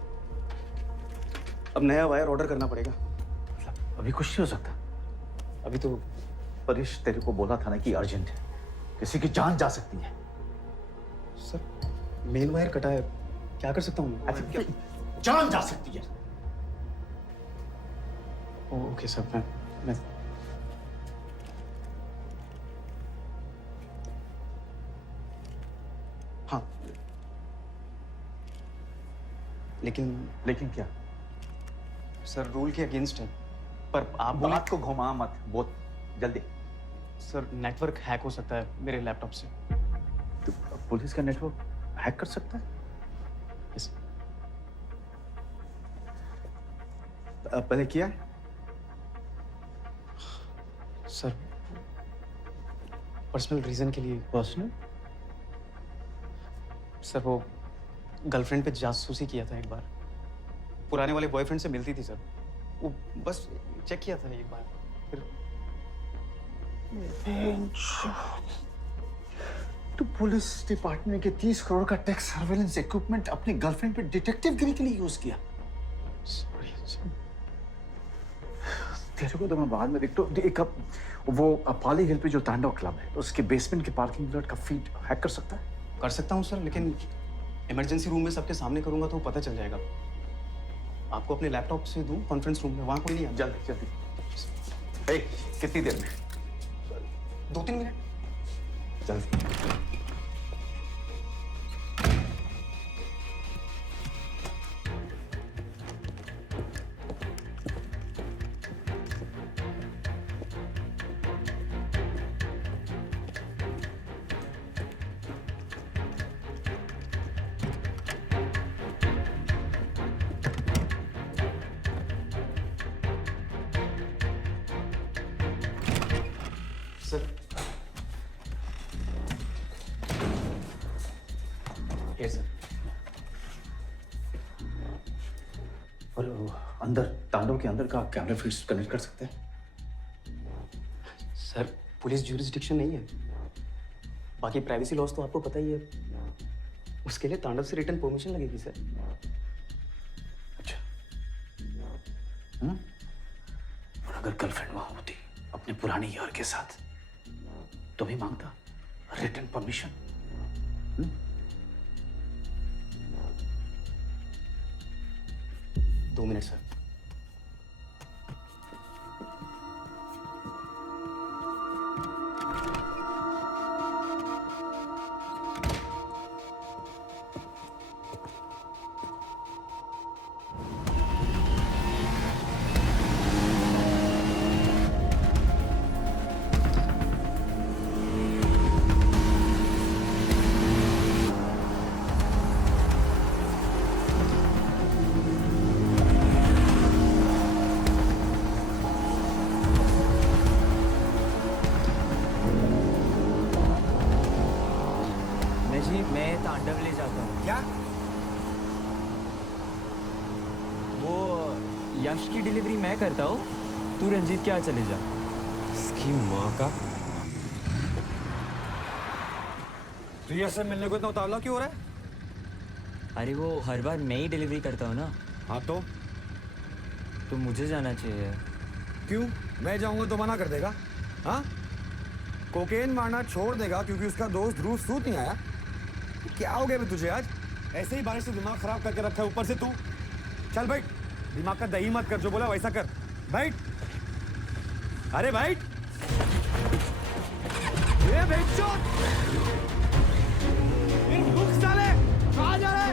अब नया वायर ऑर्डर करना पड़ेगा। अभी कुछ नहीं हो सकता? अभी तो परेश तेरे को बोला था ना कि अर्जेंट है, किसी की जान जा सकती है। सर मेन वायर कटा है, क्या कर सकता हूँ? जान जा सकती है। ओके सर, मैं हाँ, लेकिन क्या? सर रूल के अगेंस्ट है, पर आप बात को घुमा मत, बहुत जल्दी। सर नेटवर्क हैक हो सकता है मेरे लैपटॉप से। तो पुलिस का नेटवर्क हैक कर सकता है? यस। पहले किया है? सर पर्सनल रीजन के लिए। पर्सनल? सर वो गर्लफ्रेंड पे जासूसी किया था एक बार, पुराने वाले बॉयफ्रेंड से मिलती थी सर, वो बस चेक किया था एक बार, फिर तो पुलिस डिपार्टमेंट के 30 करोड़ का टैक्स सर्वेलेंस इक्विपमेंट अपने गर्लफ्रेंड पे डिटेक्टिव गिरी के लिए यूज किया। तेरे को तो मैं बाद में देखता हूँ। एक वो पाली हिल पे जो तांडव क्लब है, उसके बेसमेंट के पार्किंग लॉट का फीड हैक कर सकता है? कर सकता हूँ सर, लेकिन इमरजेंसी रूम में सबके सामने करूंगा तो पता चल जाएगा। आपको अपने लैपटॉप से दूं कॉन्फ्रेंस रूम में, वहां कोई नहीं है। जल्दी जल्दी। कितनी देर में? 2-3 मिनट। जल्दी। सर ये सर। और अंदर तांडव के अंदर का कैमरा फीड्स कनेक्ट कर सकते हैं? सर पुलिस ज्यूरिसडिक्शन नहीं है, बाकी प्राइवेसी लॉस तो आपको पता ही है, उसके लिए तांडव से रिटर्न परमिशन लगेगी सर। अच्छा। और अगर गर्लफ्रेंड वहां होती अपने पुराने यार के साथ, तो भी मांगता return permission? 2 minute sir. Najeeb मैं तांडव ले जाता हूँ। क्या? वो यश की डिलीवरी मैं करता हूँ, तू रंजीत के यहाँ चले जा। इसकी माँ का। रिया से मिलने को इतना उतावला क्यों हो रहा है? अरे वो हर बार मैं ही डिलीवरी करता हूँ ना। हाँ तो मुझे जाना चाहिए। क्यों? मैं जाऊंगा तो मना कर देगा? हाँ? कोकेन मारना छोड़ देगा क्योंकि उसका दोस्त ध्रुव सूत नहीं आया? क्या हो गया बे तुझे आज? ऐसे ही बारिश से दिमाग खराब करके रखा है, ऊपर से तू। चल बैठ, दिमाग का दही मत कर, जो बोला वैसा कर। बैठ, अरे बैठ। ये बैठ चोट। रुक साले, कहाँ जा रहा है?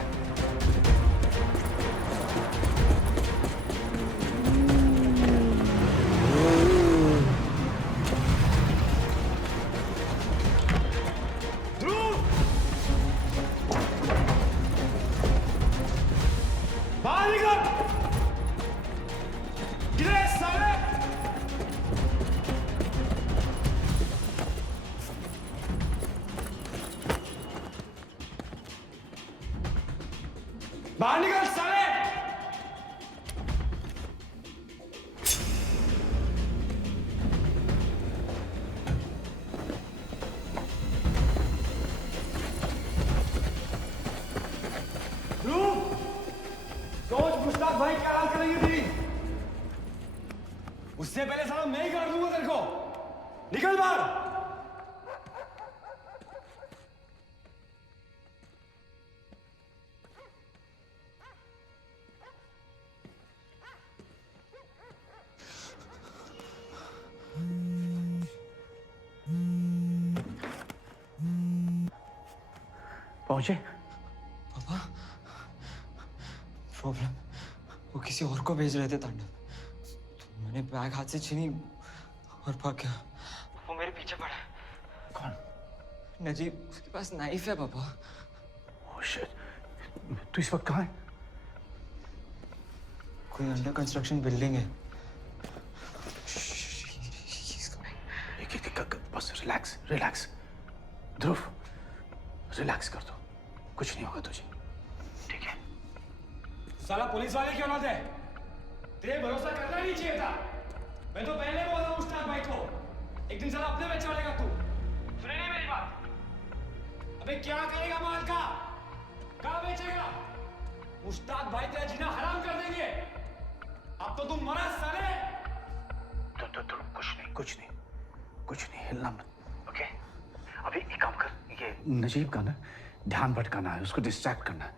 बाहर निकल साले! ध्रुव, सोच मुश्ताक भाई क्या हाल करेंगे तेरी? उससे पहले साला मैं ही कर दूंगा तेरे को। निकल बाहर। पहुंचे? पापा, प्रॉब्लम, वो किसी और को भेज रहे थे तांडव। तो मैंने बैग हाथ से छीनी और भाग गया। वो मेरे पीछे पड़ा। कौन? नजीब, उसके पास नाइफ है पापा। ओह शिट, तू इस वक्त कहाँ है? कोई अंडर कंस्ट्रक्शन बिल्डिंग है। बस रिलैक्स रिलैक्स। ध्रुव, रिलैक्स कर दो, कुछ नहीं होगा तुझे, ठीक है? साला पुलिस वाले क्यों ना थे? तेरे भरोसा करना नहीं चाहिए था। मैं तो पहले बोला मुश्ताक भाई को, एक दिन साला अपने बच्चे वालेगा तू। सुने नहीं मेरी बात? अबे क्या करेगा माल का? कहाँ बेचेगा? मुश्ताक भाई तेरा जीना हराम कर देंगे। अब तो तुम मरा साले। तो कुछ नहीं, हिलना मत, ओके? अभी एक काम कर, ये नजीब का ना ध्यान भटकाना है, उसको डिस्ट्रैक्ट करना है।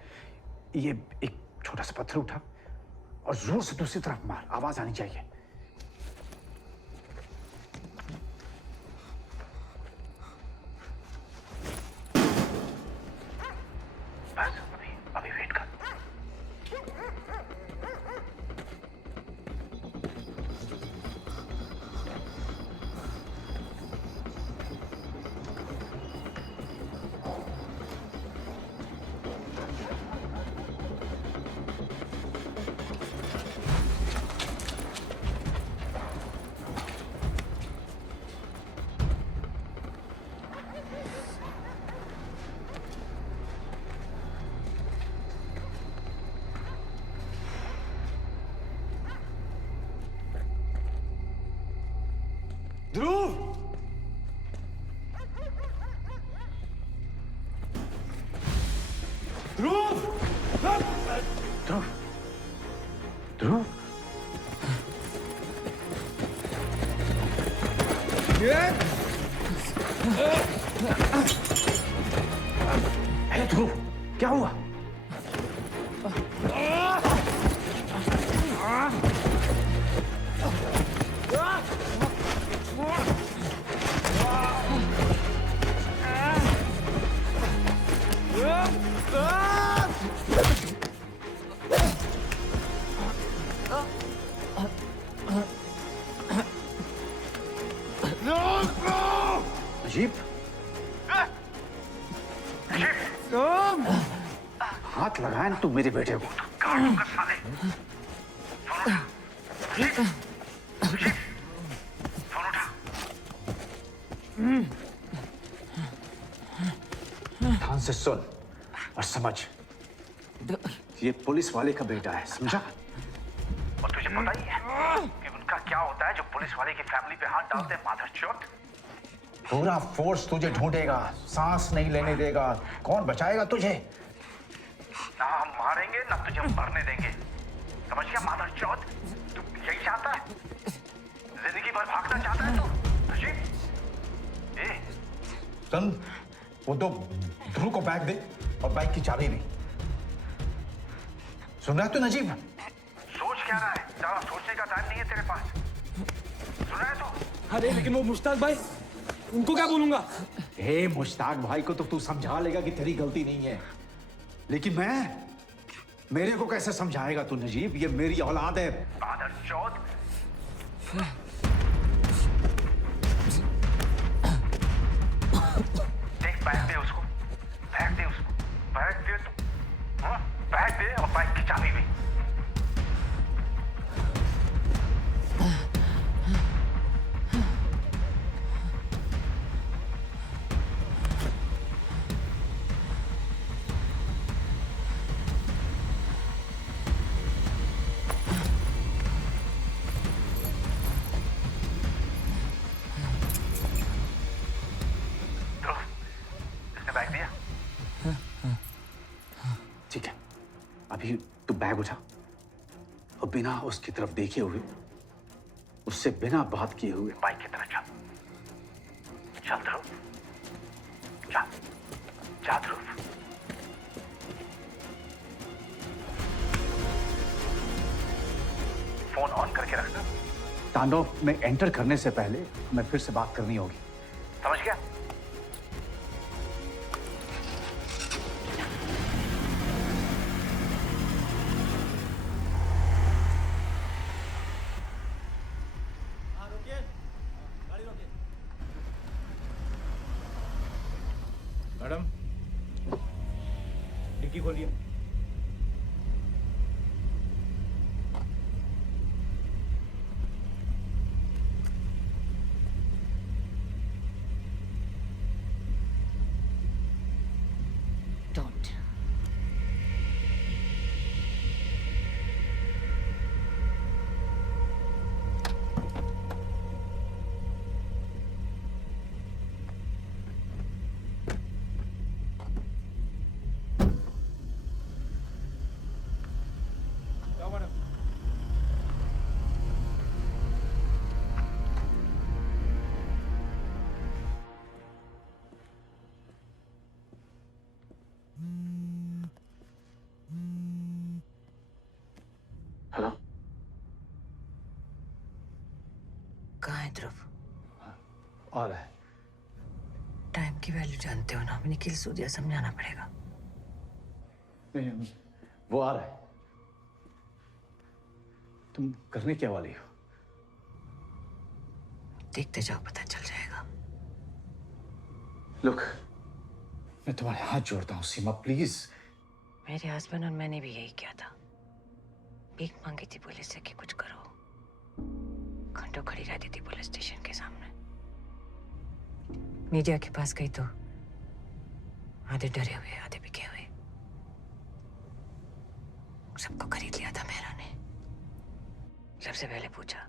ये एक छोटा सा पत्थर उठा और जोर से दूसरी तरफ मार, आवाज आनी चाहिए। बस अभी वेट कर। ध्रुव! ध्रुव! ध्रुव! ध्रुव! अरे ध्रुव, क्या हुआ? अजीब, हाथ लगाया ना तू मेरे बेटे को, काटूंगा साले। फोन उठा। ध्यान से सुन और समझ, ये पुलिस वाले का बेटा है, समझा? और तुझे पता ही है कि उनका क्या होता है जो पुलिस वाले की फैमिली पे हाथ डालते हैं, माधरचोद। पूरा फोर्स तुझे ढूंढेगा, सांस नहीं लेने देगा। कौन बचाएगा तुझे? ना हम मारेंगे ना तुझे मरने देंगे, समझ गया माधरचोद? तू यही चाहता है? जिंदगी भर भागना चाहता है तू? नजीब, सुन, वो तो ध्रुव को बैग दे और बाइक की चाबी भी। सुन रहा है तू नजीब? सोच क्या रहा है? ज्यादा सोचने का टाइम नहीं है तेरे पास। सुन रहा है तू? अरे लेकिन वो मुश्ताक भाई, उनको क्या बोलूंगा? हे मुश्ताक भाई को तो तू समझा लेगा कि तेरी गलती नहीं है, लेकिन मेरे को कैसे समझाएगा तू नजीब? ये मेरी औलाद है। माधरचोद। देख, बैग दे उसको, बैग दे उसको, बैग दे तू, हाँ? बैग दे और बाइक की चाबी भी। बैग दिया? ठीक है, अभी तू बैग उठा और बिना उसकी तरफ देखे हुए, उससे बिना बात किए हुए बाइक की तरफ चल। चल ध्रुव, चल, जा ध्रुव। फोन ऑन करके रखना। तांडव में एंटर करने से पहले हमें फिर से बात करनी होगी, समझ गया? मैडम, डिक्की खोलिए। Don't. हेलो, कहाँ है ध्रुव? आ रहा है। टाइम की वैल्यू जानते हो ना, निखिल सूर्या समझाना पड़ेगा। नहीं, वो आ रहा है। तुम करने क्या वाली हो? देखते जाओ, पता चल जाएगा। लुक, मैं तुम्हारे हाथ जोड़ता हूँ सीमा, प्लीज। मेरे हस्बैंड और मैंने भी यही किया था। भीख मांगी थी पुलिस से कि कुछ करो। घंटों खड़ी रहती थी पुलिस स्टेशन के सामने। मीडिया के पास गई तो आधे डरे हुए, आधे बिके हुए। सबको खरीद लिया था मेहरा ने। सबसे पहले पूछा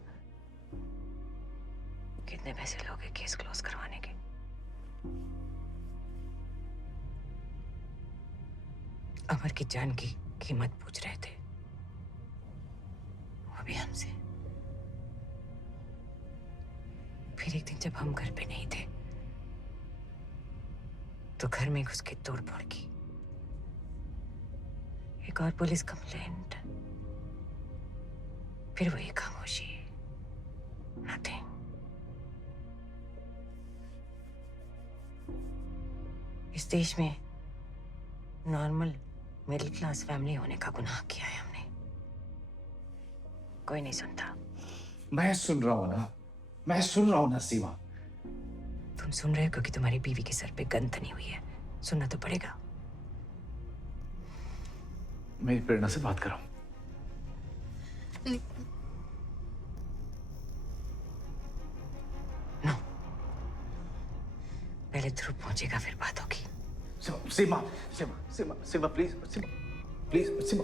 कितने पैसे लोगे केस क्लोज करवाने के। अमर की जान की कीमत पूछ रहे थे, वो भी हमसे। फिर एक दिन जब हम घर पे नहीं थे तो घर में घुस के तोड़फोड़ की। एक और पुलिस कंप्लेंट, फिर वही खामोशी, नथिंग। इस देश में नॉर्मल मिडिल क्लास फैमिली होने का गुनाह किया है हमने। कोई नहीं सुनता। मैं सुन रहा हूं ना, मैं सुन रहा हूं ना सीमा। तुम सुन रहे हो क्योंकि तुम्हारी बीवी के सर पे गन तनी हुई है। सुनना तो पड़ेगा। मेरी प्रेरणा से बात करो। पहले ध्रुव पहुंचेगा, फिर बात होगी। सीमा सीमा सीमा सीमा प्लीज सीमा प्लीज सीमा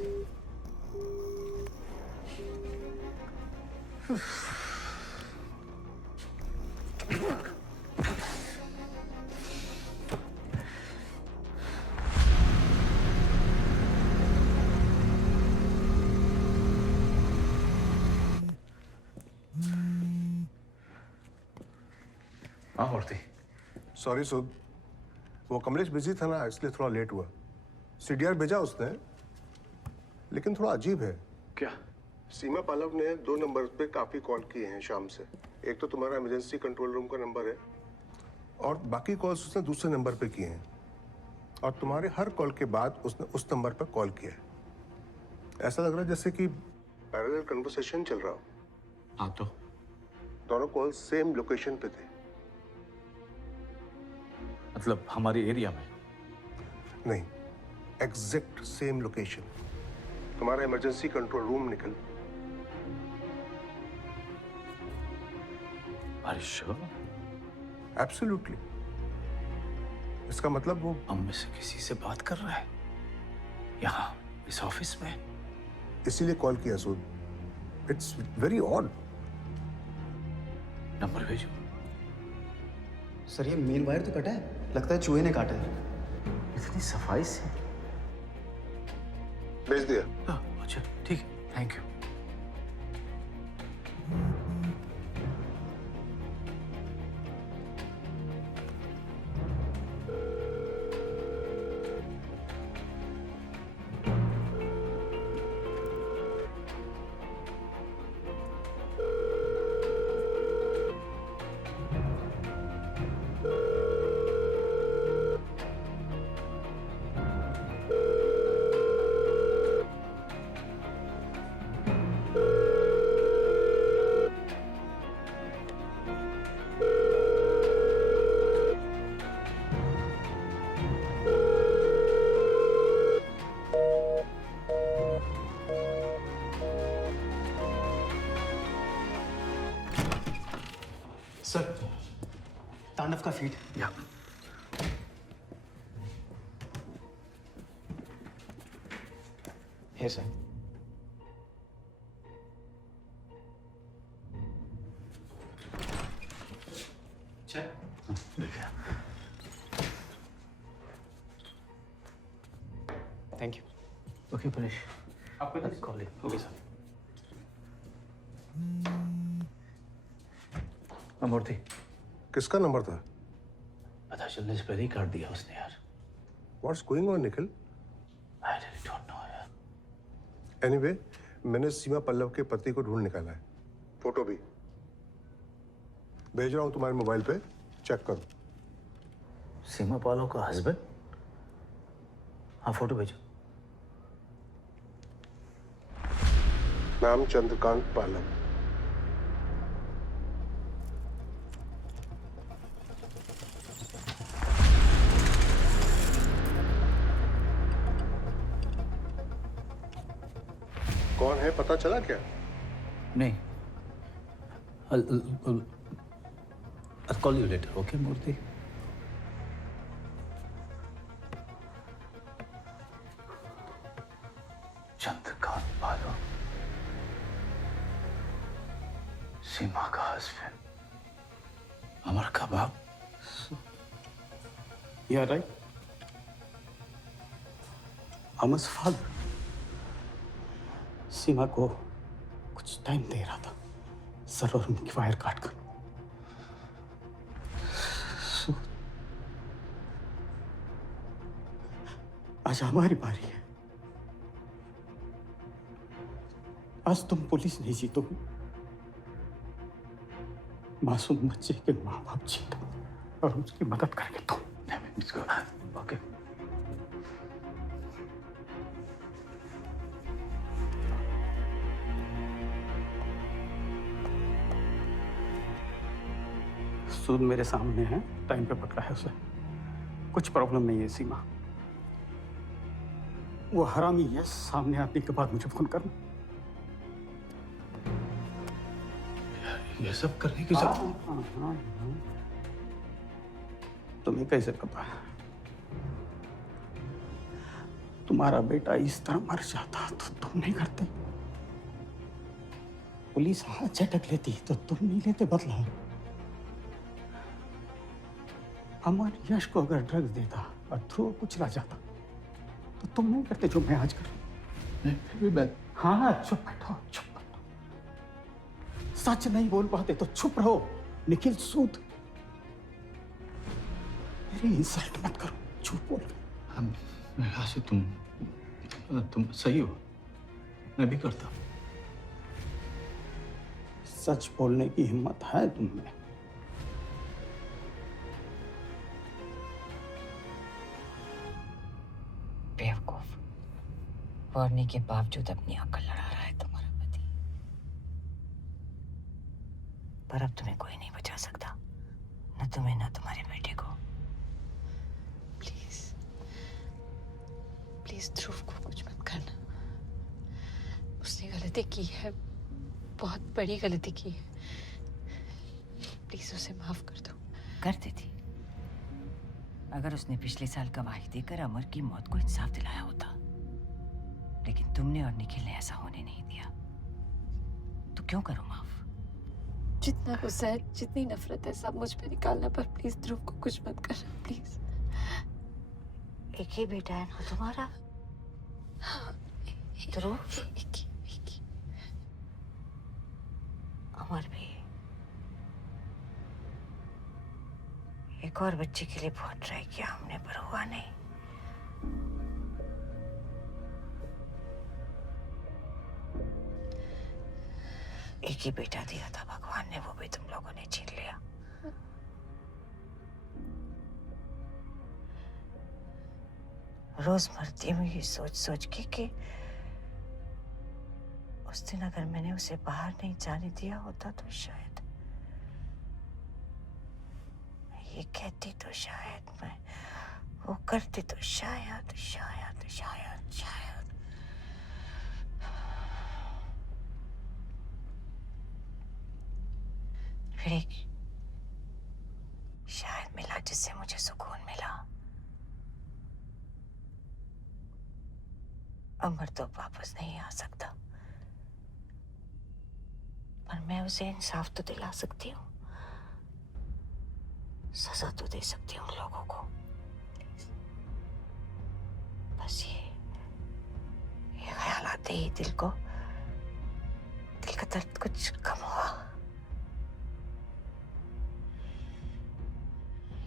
हाँ मूर्ति। सॉरी सुध, वो कमलेश बिजी था ना, इसलिए थोड़ा लेट हुआ। सीडीआर भेजा उसने, लेकिन थोड़ा अजीब है। क्या? सीमा पालव ने 2 नंबर पे काफी कॉल किए हैं शाम से। एक तो तुम्हारा इमरजेंसी कंट्रोल रूम का नंबर है और बाकी कॉल्स उसने दूसरे नंबर पे किए हैं, और तुम्हारे हर कॉल के बाद उसने उस नंबर पर कॉल किया है। ऐसा लग रहा है जैसे कि पैरेलल कन्वर्सेशन चल रहा हो। हाँ तो दोनों कॉल सेम लोकेशन पे थे। मतलब हमारे एरिया में? नहीं, एग्जैक्ट सेम लोकेशन। तुम्हारा इमरजेंसी कंट्रोल रूम निकल। Are you sure? एब्सोल्युटली। इसका मतलब वो हम में से किसी से बात कर रहा है यहाँ इस ऑफिस में। इसीलिए कॉल किया Sood. It's very odd. Number भेजो। सर ये मेन वायर तो कटा है, लगता है चूहे ने काटा है। इतनी सफाई से भेज दिया। अच्छा ठीक है, थैंक यू। सर तांडव का फीड। या है sir. Thank you. Okay Paresh, आपका कॉल ओके सर। मूर्ति, किसका नंबर था? पता चलने से पहले ही काट दिया उसने यार। What's going on Nikhil? I really don't know यार। एनीवे, मैंने सीमा पल्लव के पति को ढूंढ निकाला है। फोटो भी भेज रहा हूं तुम्हारे मोबाइल पे, चेक करो। सीमा पालो का हस्बैंड? हाँ फोटो भेजो। नाम चंद्रकांत पालव। कौन है पता चला क्या? नहीं, I'll call you later, okay मूर्ति? चंद्रकांत पालो, सीमा का हस्बैंड, अमर का बाप। You are right. Amar's father. सीमा को कुछ टाइम दे रहा था सर्वर रूम की वायर काट कर। आज हमारी बारी है। आज तुम पुलिस नहीं जीतोगे, मासूम बच्चे के माँ बाप जीतो और उसकी मदद करके तुम। ओके सूद मेरे सामने है, टाइम पे पकड़ा है उसे। कुछ प्रॉब्लम नहीं है सीमा। वो हरामी है, सामने आने के बाद मुझे फोन करना। ये सब करने की जरूरत? तुम्हें कैसे पता है? तुम्हारा बेटा इस तरह मर जाता तो तुम नहीं करते? पुलिस हाथ झटक लेती तो तुम नहीं लेते बदला? अमर यश को अगर ड्रग्स देता और ध्रुव कुचला जाता तो तुम नहीं करते जो मैं आज कर रहा हूं? फिर भी मैं... हाँ, चुप बैठो, चुप बैठो। सच नहीं बोल पाते तो चुप रहो। निखिल सूद, मेरी इंसल्ट मत करो, झूठ बोल। हम आसिफ, तुम सही हो, मैं भी करता। सच बोलने की हिम्मत है तुम में? बेवकूफ, वार्निंग के बावजूद अपनी अक्ल लड़ा रहा है तुम्हारा पति। पर अब तुम्हें कोई नहीं बचा सकता, न तुम्हें न तुम्हारे बेटे को। प्लीज प्लीज ध्रुव को कुछ मत करना। उसने गलती की है, बहुत बड़ी गलती की है। प्लीज उसे माफ कर दो। कर देती अगर उसने पिछले साल गवाही देकर अमर की मौत को इंसाफ दिलाया होता, लेकिन तुमने और निखिल ने ऐसा होने नहीं दिया। तो क्यों करूं माफ? जितना गुस्सा है, जितनी नफरत है, सब मुझ पे निकालना, पर प्लीज ध्रुव को कुछ मत करना, प्लीज। एक ही बेटा है ना तुम्हारा? ध्रुव? एक ही। अमर भी एक और बच्चे के लिए बहुत ट्राई किया हमने, पर हुआ नहीं। एक ही बेटा दिया था भगवान ने, वो भी तुम लोगों ने छीन लिया। रोज मरती हूँ ये सोच सोच के कि उस दिन अगर मैंने उसे बाहर नहीं जाने दिया होता तो शायद, ये कहती तो शायद, मैं वो करती तो शायद शायद शायद शायद। फिर एक शायद मिला जिससे मुझे सुकून मिला। अमर तो वापस नहीं आ सकता, पर मैं उसे इंसाफ तो दिला सकती हूँ, सजा तो दे सकती हूँ लोगों को। बस ये ख्याल आते ही दिल का दर्द कुछ कम हुआ।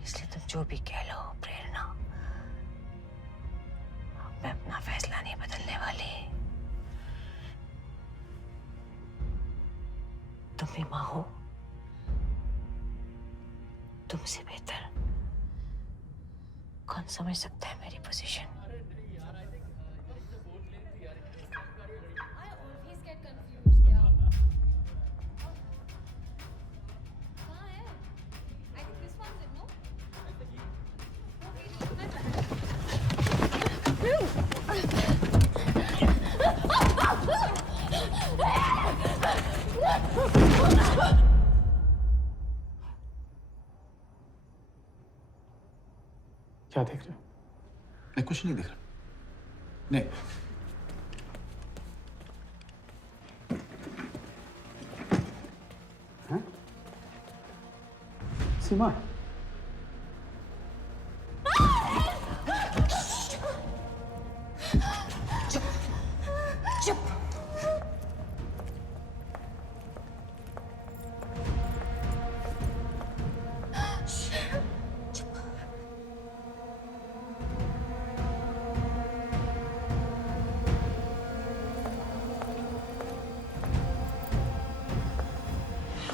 इसलिए तुम जो भी कह लो प्रेरणा, मैं अपना फैसला नहीं बदलने वाली। तुम भी माँ हो, तुमसे बेहतर कौन समझ सकता है मेरी पोजीशन? क्या देख रहे हो? मैं कुछ नहीं देख रहा। नहीं, हाँ? सीमा,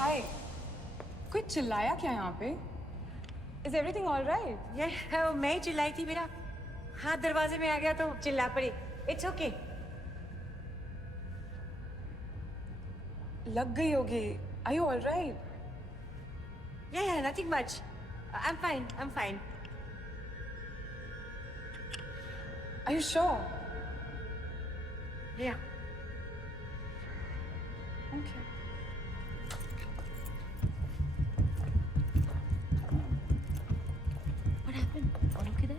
हाय, कोई चिल्लाया क्या यहाँ पे? Is everything all right? ये मैं ही चिल्लाई थी, मेरा हाथ दरवाजे में आ गया तो चिल्ला पड़ी। It's okay. लग गई होगी। Are you all right? Yeah, nothing much. I'm fine. I'm fine. Are you sure? Yeah. Okay. What happened? वो लोग किधर?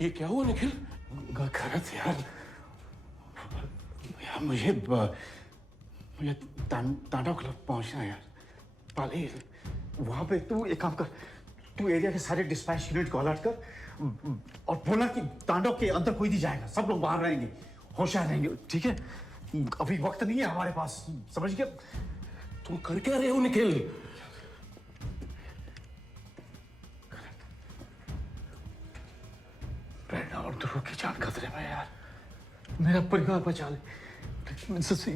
ये क्या हुआ निखिल? गलत यार, मुझे तांडव क्लब पहुंचना है यार। पाली, वहां पे तू एक काम कर, तू एरिया के सारे डिस्पैच यूनिट को अलर्ट कर और बोलना कि तांडव के अंदर कोई नहीं जाएगा, सब लोग बाहर रहेंगे, होशियार रहेंगे, ठीक है? अभी वक्त नहीं है हमारे पास, समझ गया? तुम कर क्या रहे हो निखिल? प्रेरणा और ध्रुव की जान खतरे में यार, मेरा परिवार बचा ले,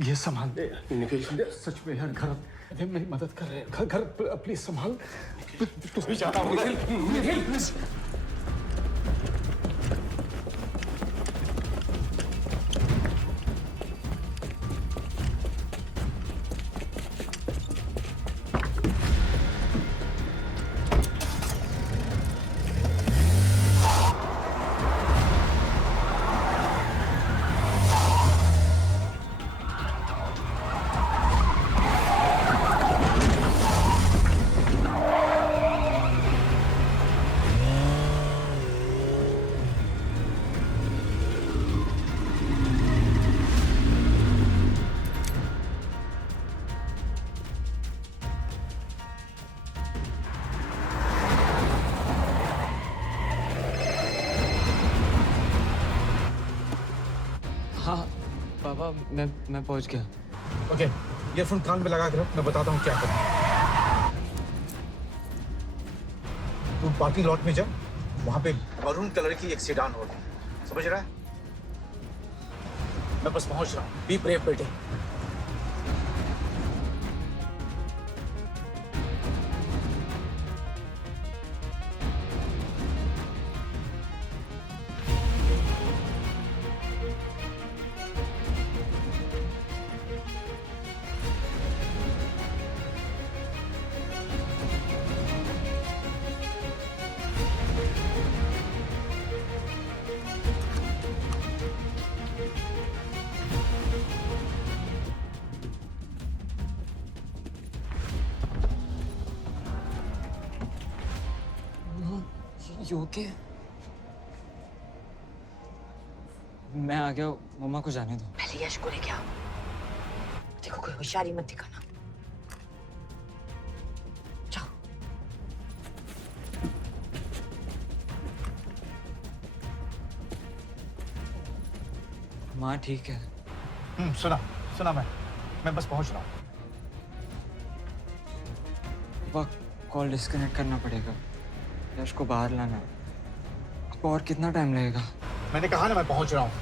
ये संभाल दे निखिल। सच में यार, घर मेरी मदद कर रहे हैं, घर प्लीज संभाल। तू भी जाना होगा निखिल, प्लीज। हाँ पापा, मैं पहुंच गया। ओके, ईयरफोन कान में लगा के रख, मैं बताता हूँ क्या करना। तू पार्किंग लॉट में जा, वहां पे मरून कलर की एक सेडान होगी, समझ रहा है? मैं बस पहुंच रहा हूँ, बी ब्रेव बेटे। You okay? मैं आ गया, मम्मा को जाने दो। पहले यश को लेके आओ। देखो कोई होशियारी मत दिखाना। जाओ। माँ ठीक है। सुना मैं बस पहुंच रहा हूँ। पापा, कॉल डिस्कनेक्ट करना पड़ेगा, यश को बाहर लाना है। अब और कितना टाइम लगेगा? मैंने कहा ना मैं पहुंच रहा हूँ।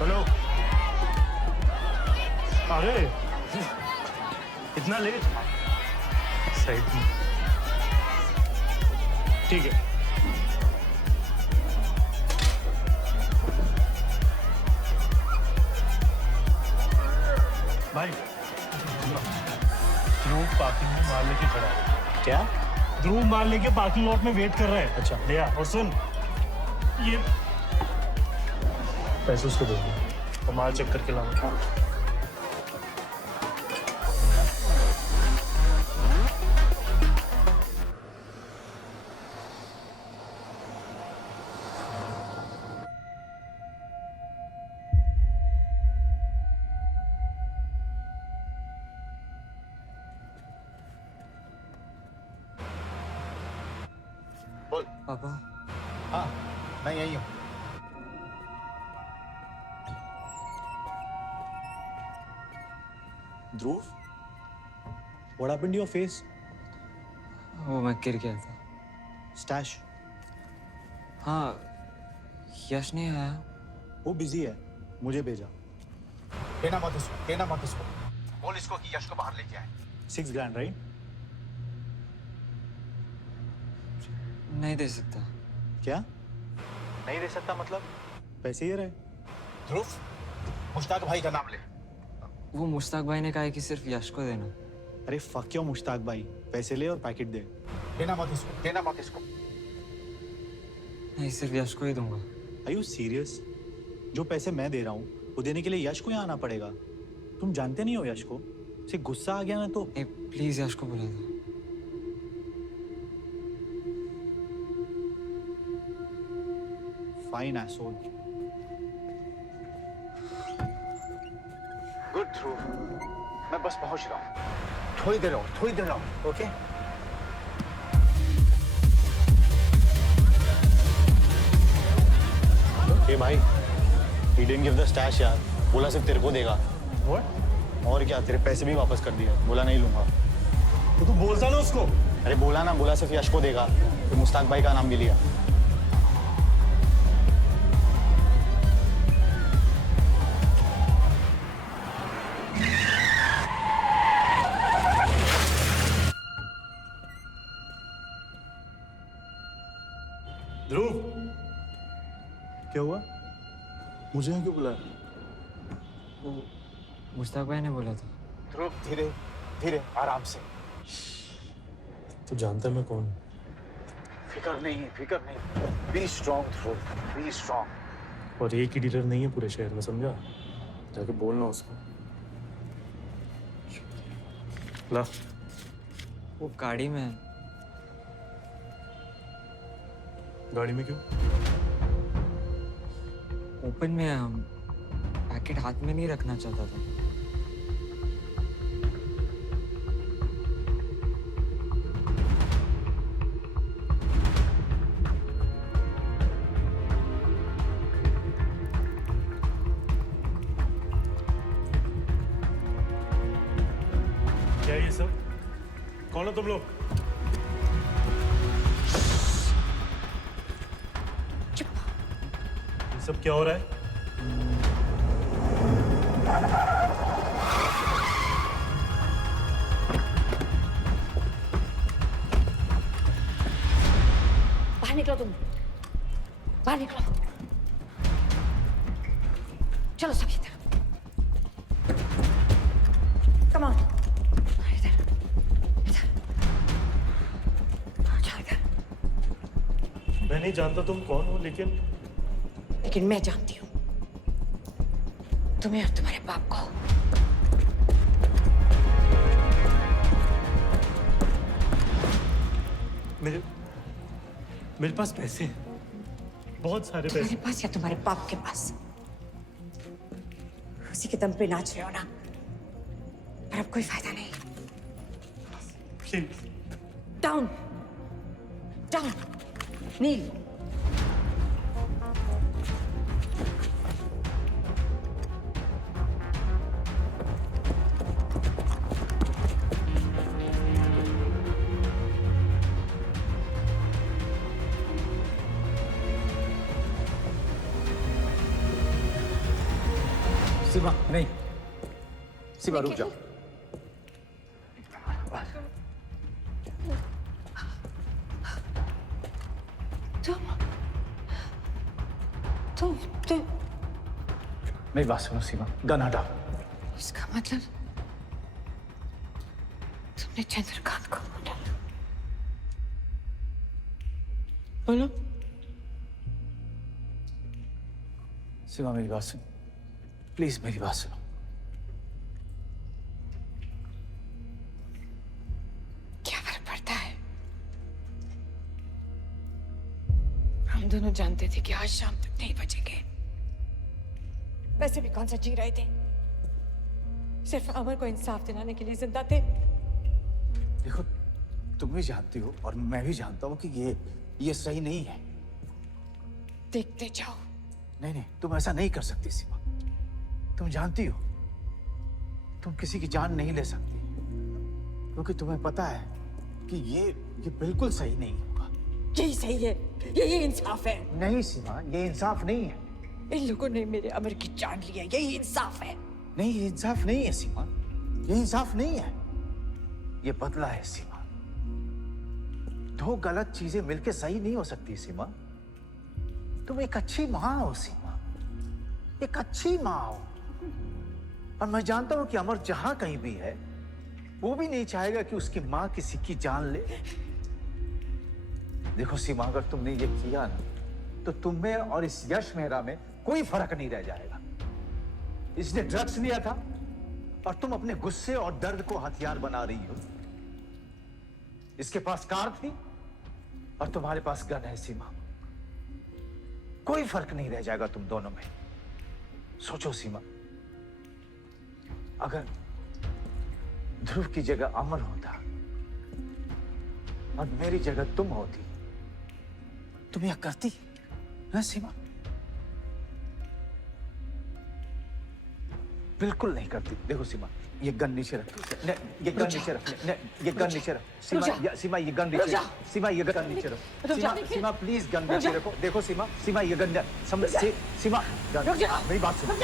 हेलो, अरे इतना लेट? सही, ठीक है। भाई, ध्रुव पार्किंग में माल लेके खड़ा है। क्या? ध्रुव माल लेके पार्किंग लॉट में वेट कर रहा है। अच्छा, लिया। और सुन, ये पैसे उसको दे दो और माल चेक करके लाऊंगा। बोल। पापा, हाँ मैं यही हूँ। ध्रुव, what happened to your face? वो मैं गिर गया था। Stash. हाँ, यश नहीं आया। वो बिजी है, मुझे भेजा। कहना मत उसको। बोल इसको कि यश को बाहर लेके आए। 6 grand, right? नहीं दे सकता। क्या? नहीं दे सकता मतलब? पैसे ये रहे। ध्रुव, मुश्ताक भाई का नाम ले। वो मुश्ताक भाई ने कहा है कि सिर्फ यश को देना। अरे फक क्यों मुश्ताक भाई, पैसे ले और पैकेट दे। कहना मत इसको। नहीं, सिर्फ यश को ही दूंगा। Are you serious? जो पैसे मैं दे रहा हूँ वो देने के लिए यश को यहाँ आना पड़ेगा। तुम जानते नहीं हो यश को, उसे गुस्सा आ गया ना तो। प्लीज यश को बुला दो। Fine asshole. गुड ध्रुव, मैं बस पहुंच रहा हूँ। थोड़ी देर रहो, ओके? ए भाई, he didn't give the stash यार, बोला सिर्फ तेरे को देगा। What? और क्या, तेरे पैसे भी वापस कर दिए, बोला नहीं लूंगा। तो तू बोलता ना उसको। अरे बोला सिर्फ यश को देगा, तो मुश्ताक भाई का नाम भी लिया। ध्रुव, क्या हुआ? मुझे यहाँ क्यों बुलाया? वो मुश्ताक भाई ने बोला था। ध्रुव, धीरे आराम से। तू जानता है मैं कौन? फिकर नहीं। Be strong Dhruv, be strong. और एक ही डीलर नहीं है पूरे शहर में, समझा? जाके बोलना उसको। ला। वो गाड़ी में है। गाड़ी में क्यों? ओपन में है, हम पैकेट हाथ में नहीं रखना चाहता था। क्या ये सब? कौन हो तुम लोग? ये सब क्या हो रहा है? बाहर निकलो तुम, बाहर निकलो। चलो सब इधर। Come on. मैं नहीं जानता तुम कौन हो, लेकिन मैं जानती हूँ तुम्हें और तुम्हारे बाप को। मेरे पास पैसे हैं, बहुत सारे पैसे। तुम्हारे पास या तुम्हारे बाप के पास? उसी के दम पे नाच रहे हो ना, पर अब कोई फायदा नहीं। डाउन डाउन नील। शिवा, नहीं। शिवा, रुक जा। तुम मेरी बात सुनो शिवा, गन हटा। इसका मतलब तुमने चंद्रकांत को मारा। बोलो। शिवा, मेरी बात सुनो, प्लीज मेरी बात सुनो। क्या फर्क पड़ता है? हम दोनों जानते थे कि आज शाम तक नहीं बचेंगे। वैसे भी कौन सा जी रहे थे? सिर्फ अमर को इंसाफ दिलाने के लिए जिंदा थे। देखो, तुम भी जानती हो और मैं भी जानता हूँ कि ये सही नहीं है। देखते जाओ। नहीं नहीं, तुम ऐसा नहीं कर सकती सीमा। तुम जानती हो तुम किसी की जान नहीं ले सकती, क्योंकि तुम्हें पता है कि ये बिल्कुल सही नहीं होगा। यही सही है, यही इंसाफ है। नहीं सीमा, ये इंसाफ नहीं है। इन लोगों ने मेरे अमर की जान लिया, यही इंसाफ है। नहीं, ये इंसाफ नहीं है सीमा, ये इंसाफ नहीं है, ये बदला है सीमा। दो गलत चीजें मिलकर सही नहीं हो सकती सीमा। तुम एक अच्छी माँ हो सीमा, एक अच्छी माँ हो, और मैं जानता हूं कि अमर जहां कहीं भी है वो भी नहीं चाहेगा कि उसकी माँ किसी की जान ले। देखो सीमा, अगर तुमने ये किया ना तो तुम में और इस यश मेहरा में कोई फर्क नहीं रह जाएगा। इसने ड्रग्स लिया था और तुम अपने गुस्से और दर्द को हथियार बना रही हो। इसके पास कार थी और तुम्हारे पास गन है सीमा। कोई फर्क नहीं रह जाएगा तुम दोनों में। सोचो सीमा, अगर ध्रुव की जगह अमर होता और मेरी जगह तुम होती, तुम यह करती है सीमा? बिल्कुल नहीं करती। देखो सीमा, ये गन नीचे रख, ये गन नीचे रख, ये गन नीचे रख सीमा, सीमा ये गन नीचे रख, सीमा ये गन नीचे रख, सीमा, सीमा प्लीज गन नीचे रखो। देखो सीमा, सीमा ये गन, सीमा मेरी बात सुनो।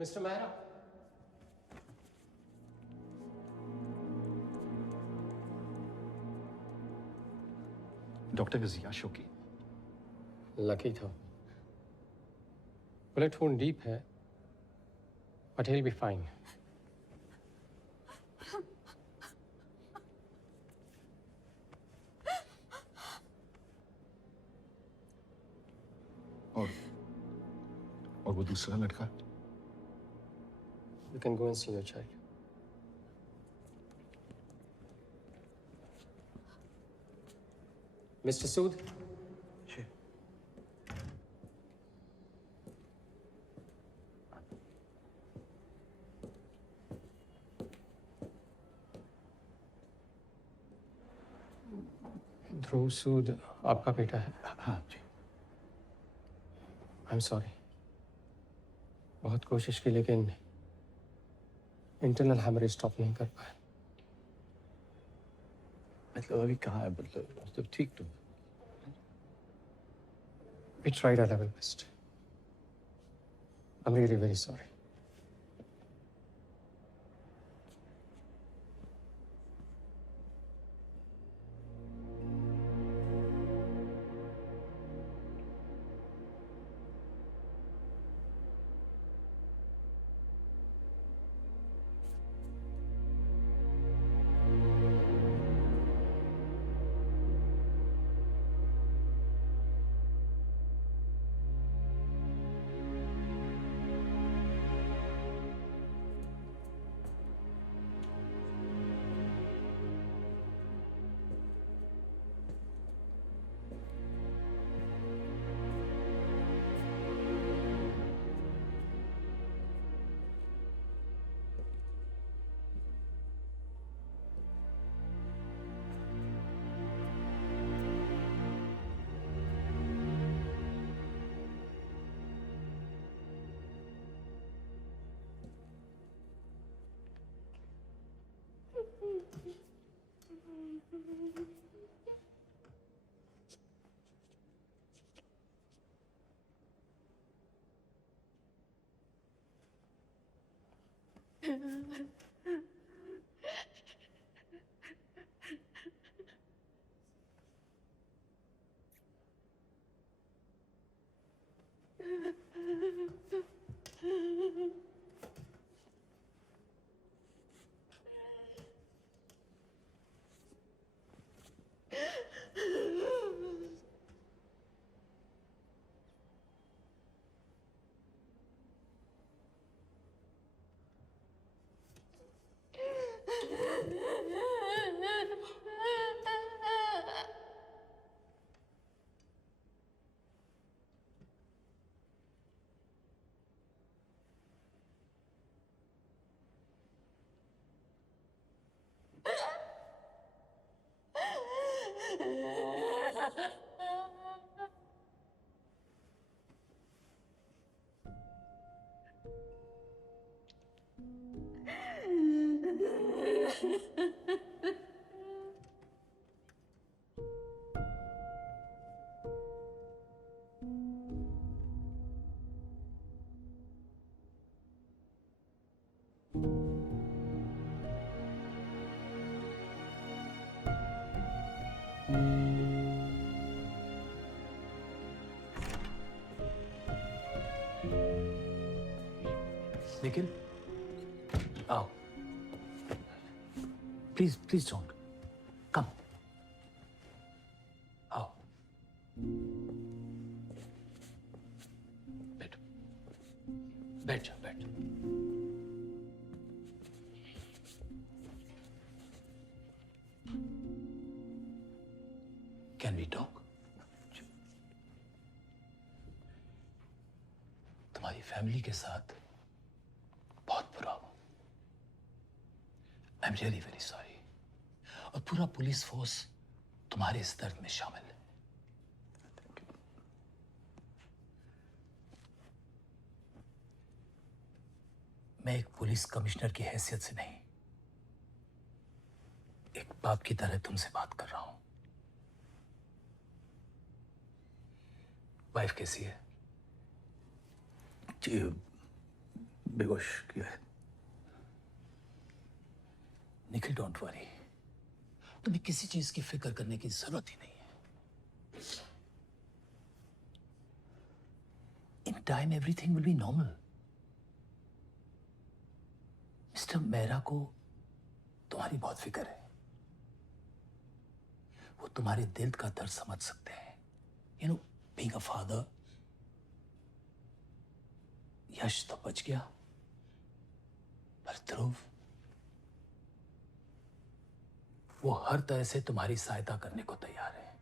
Mr. Mehra. डॉक्टर रजिया शोकी। लकी था। बुलेट wound deep है, but he'll be fine. और वो दूसरा लड़का? You can go and see your child. Mr. Sood? ध्रुव सूद आपका बेटा है? हाँ जी। I'm sorry. बहुत कोशिश की लेकिन इंटरनल हैमरेज स्टॉप नहीं कर पाए। मतलब अभी कहाँ है? मतलब ठीक तो? We tried our level best. I'm really very sorry. Nikhil, आओ। Please please don't come. आओ, बैठो, बैठ जाओ, बैठ जाओ। Can we talk? तुम्हारी फैमिली के साथ बहुत बुरा हुआ। I am really very sorry. और पूरा पुलिस फोर्स तुम्हारे इस दर्द में शामिल है। मैं एक पुलिस कमिश्नर की हैसियत से नहीं, एक बाप की तरह तुमसे बात कर रहा हूं। वाइफ कैसी है? जी, बेहोश किया है। निखिल, डोंट वरी, तुम्हें किसी चीज की फिक्र करने की जरूरत ही नहीं है। In time everything will be normal. Mister Mehra को तुम्हारी बहुत फिक्र है। वो तुम्हारे दिल का दर्द समझ सकते हैं। You know, being a father. Yash तो बच गया, पर ध्रुव, वो हर तरह से तुम्हारी सहायता करने को तैयार है।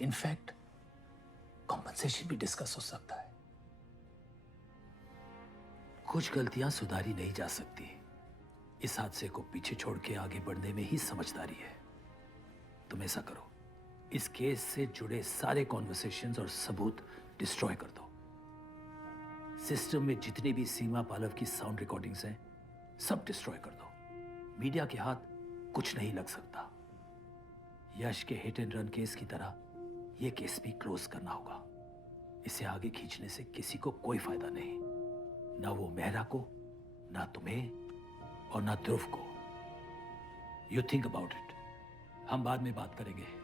इनफैक्ट कॉम्पनसेशन भी डिस्कस हो सकता है। कुछ गलतियां सुधारी नहीं जा सकती। इस हादसे को पीछे छोड़ के आगे बढ़ने में ही समझदारी है। तुम ऐसा करो, इस केस से जुड़े सारे कॉन्वर्सेशंस और सबूत डिस्ट्रॉय कर दो। सिस्टम में जितनी भी सीमा पालव की साउंड रिकॉर्डिंग्स हैं, सब डिस्ट्रॉय कर दो। मीडिया के हाथ कुछ नहीं लग सकता। यश के हिट एंड रन केस की तरह यह केस भी क्लोज करना होगा। इसे आगे खींचने से किसी को कोई फायदा नहीं, ना वो मेहरा को, ना तुम्हें, और ना ध्रुव को। You think about it. हम बाद में बात करेंगे।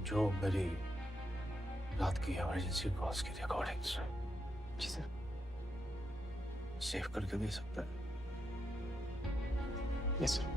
जो मेरी रात की इमरजेंसी कॉल्स की रिकॉर्डिंग्स जी सर। सेव करके दे सकता है? Yes sir.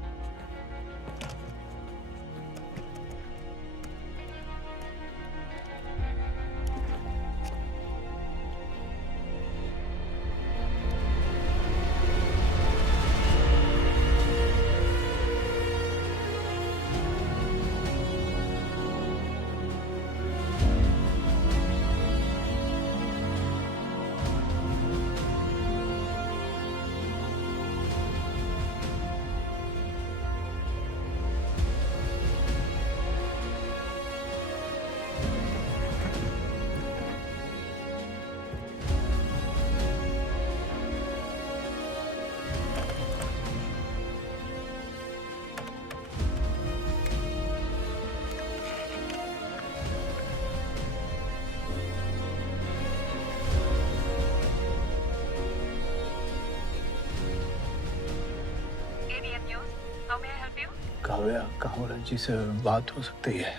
काव्या कांवरा जी से बात हो सकती है?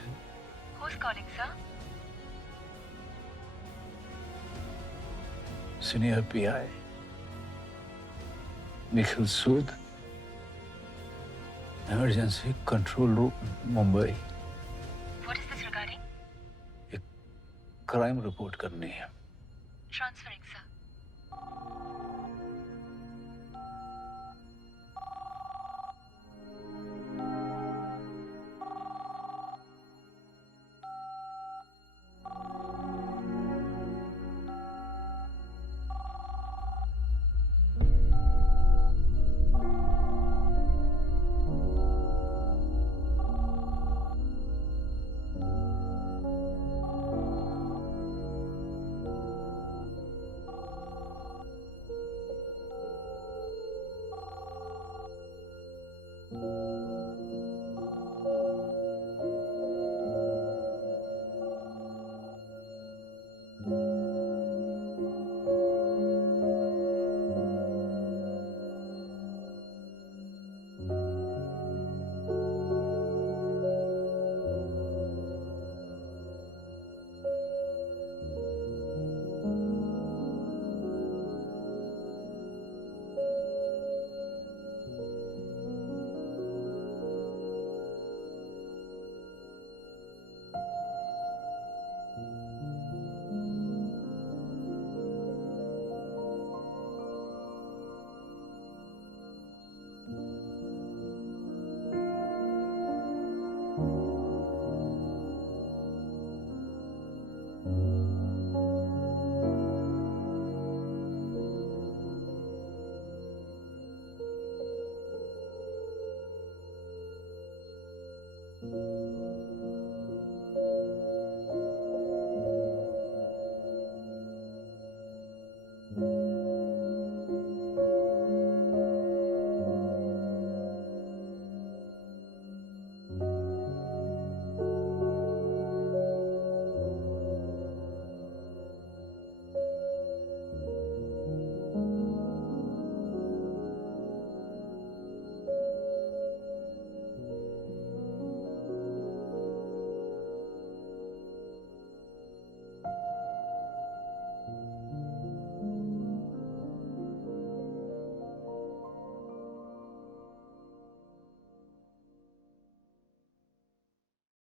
Who's calling, sir? Senior PI Nikhil Sood, emergency control room Mumbai. What is this regarding? Crime report करनी है। Transferring.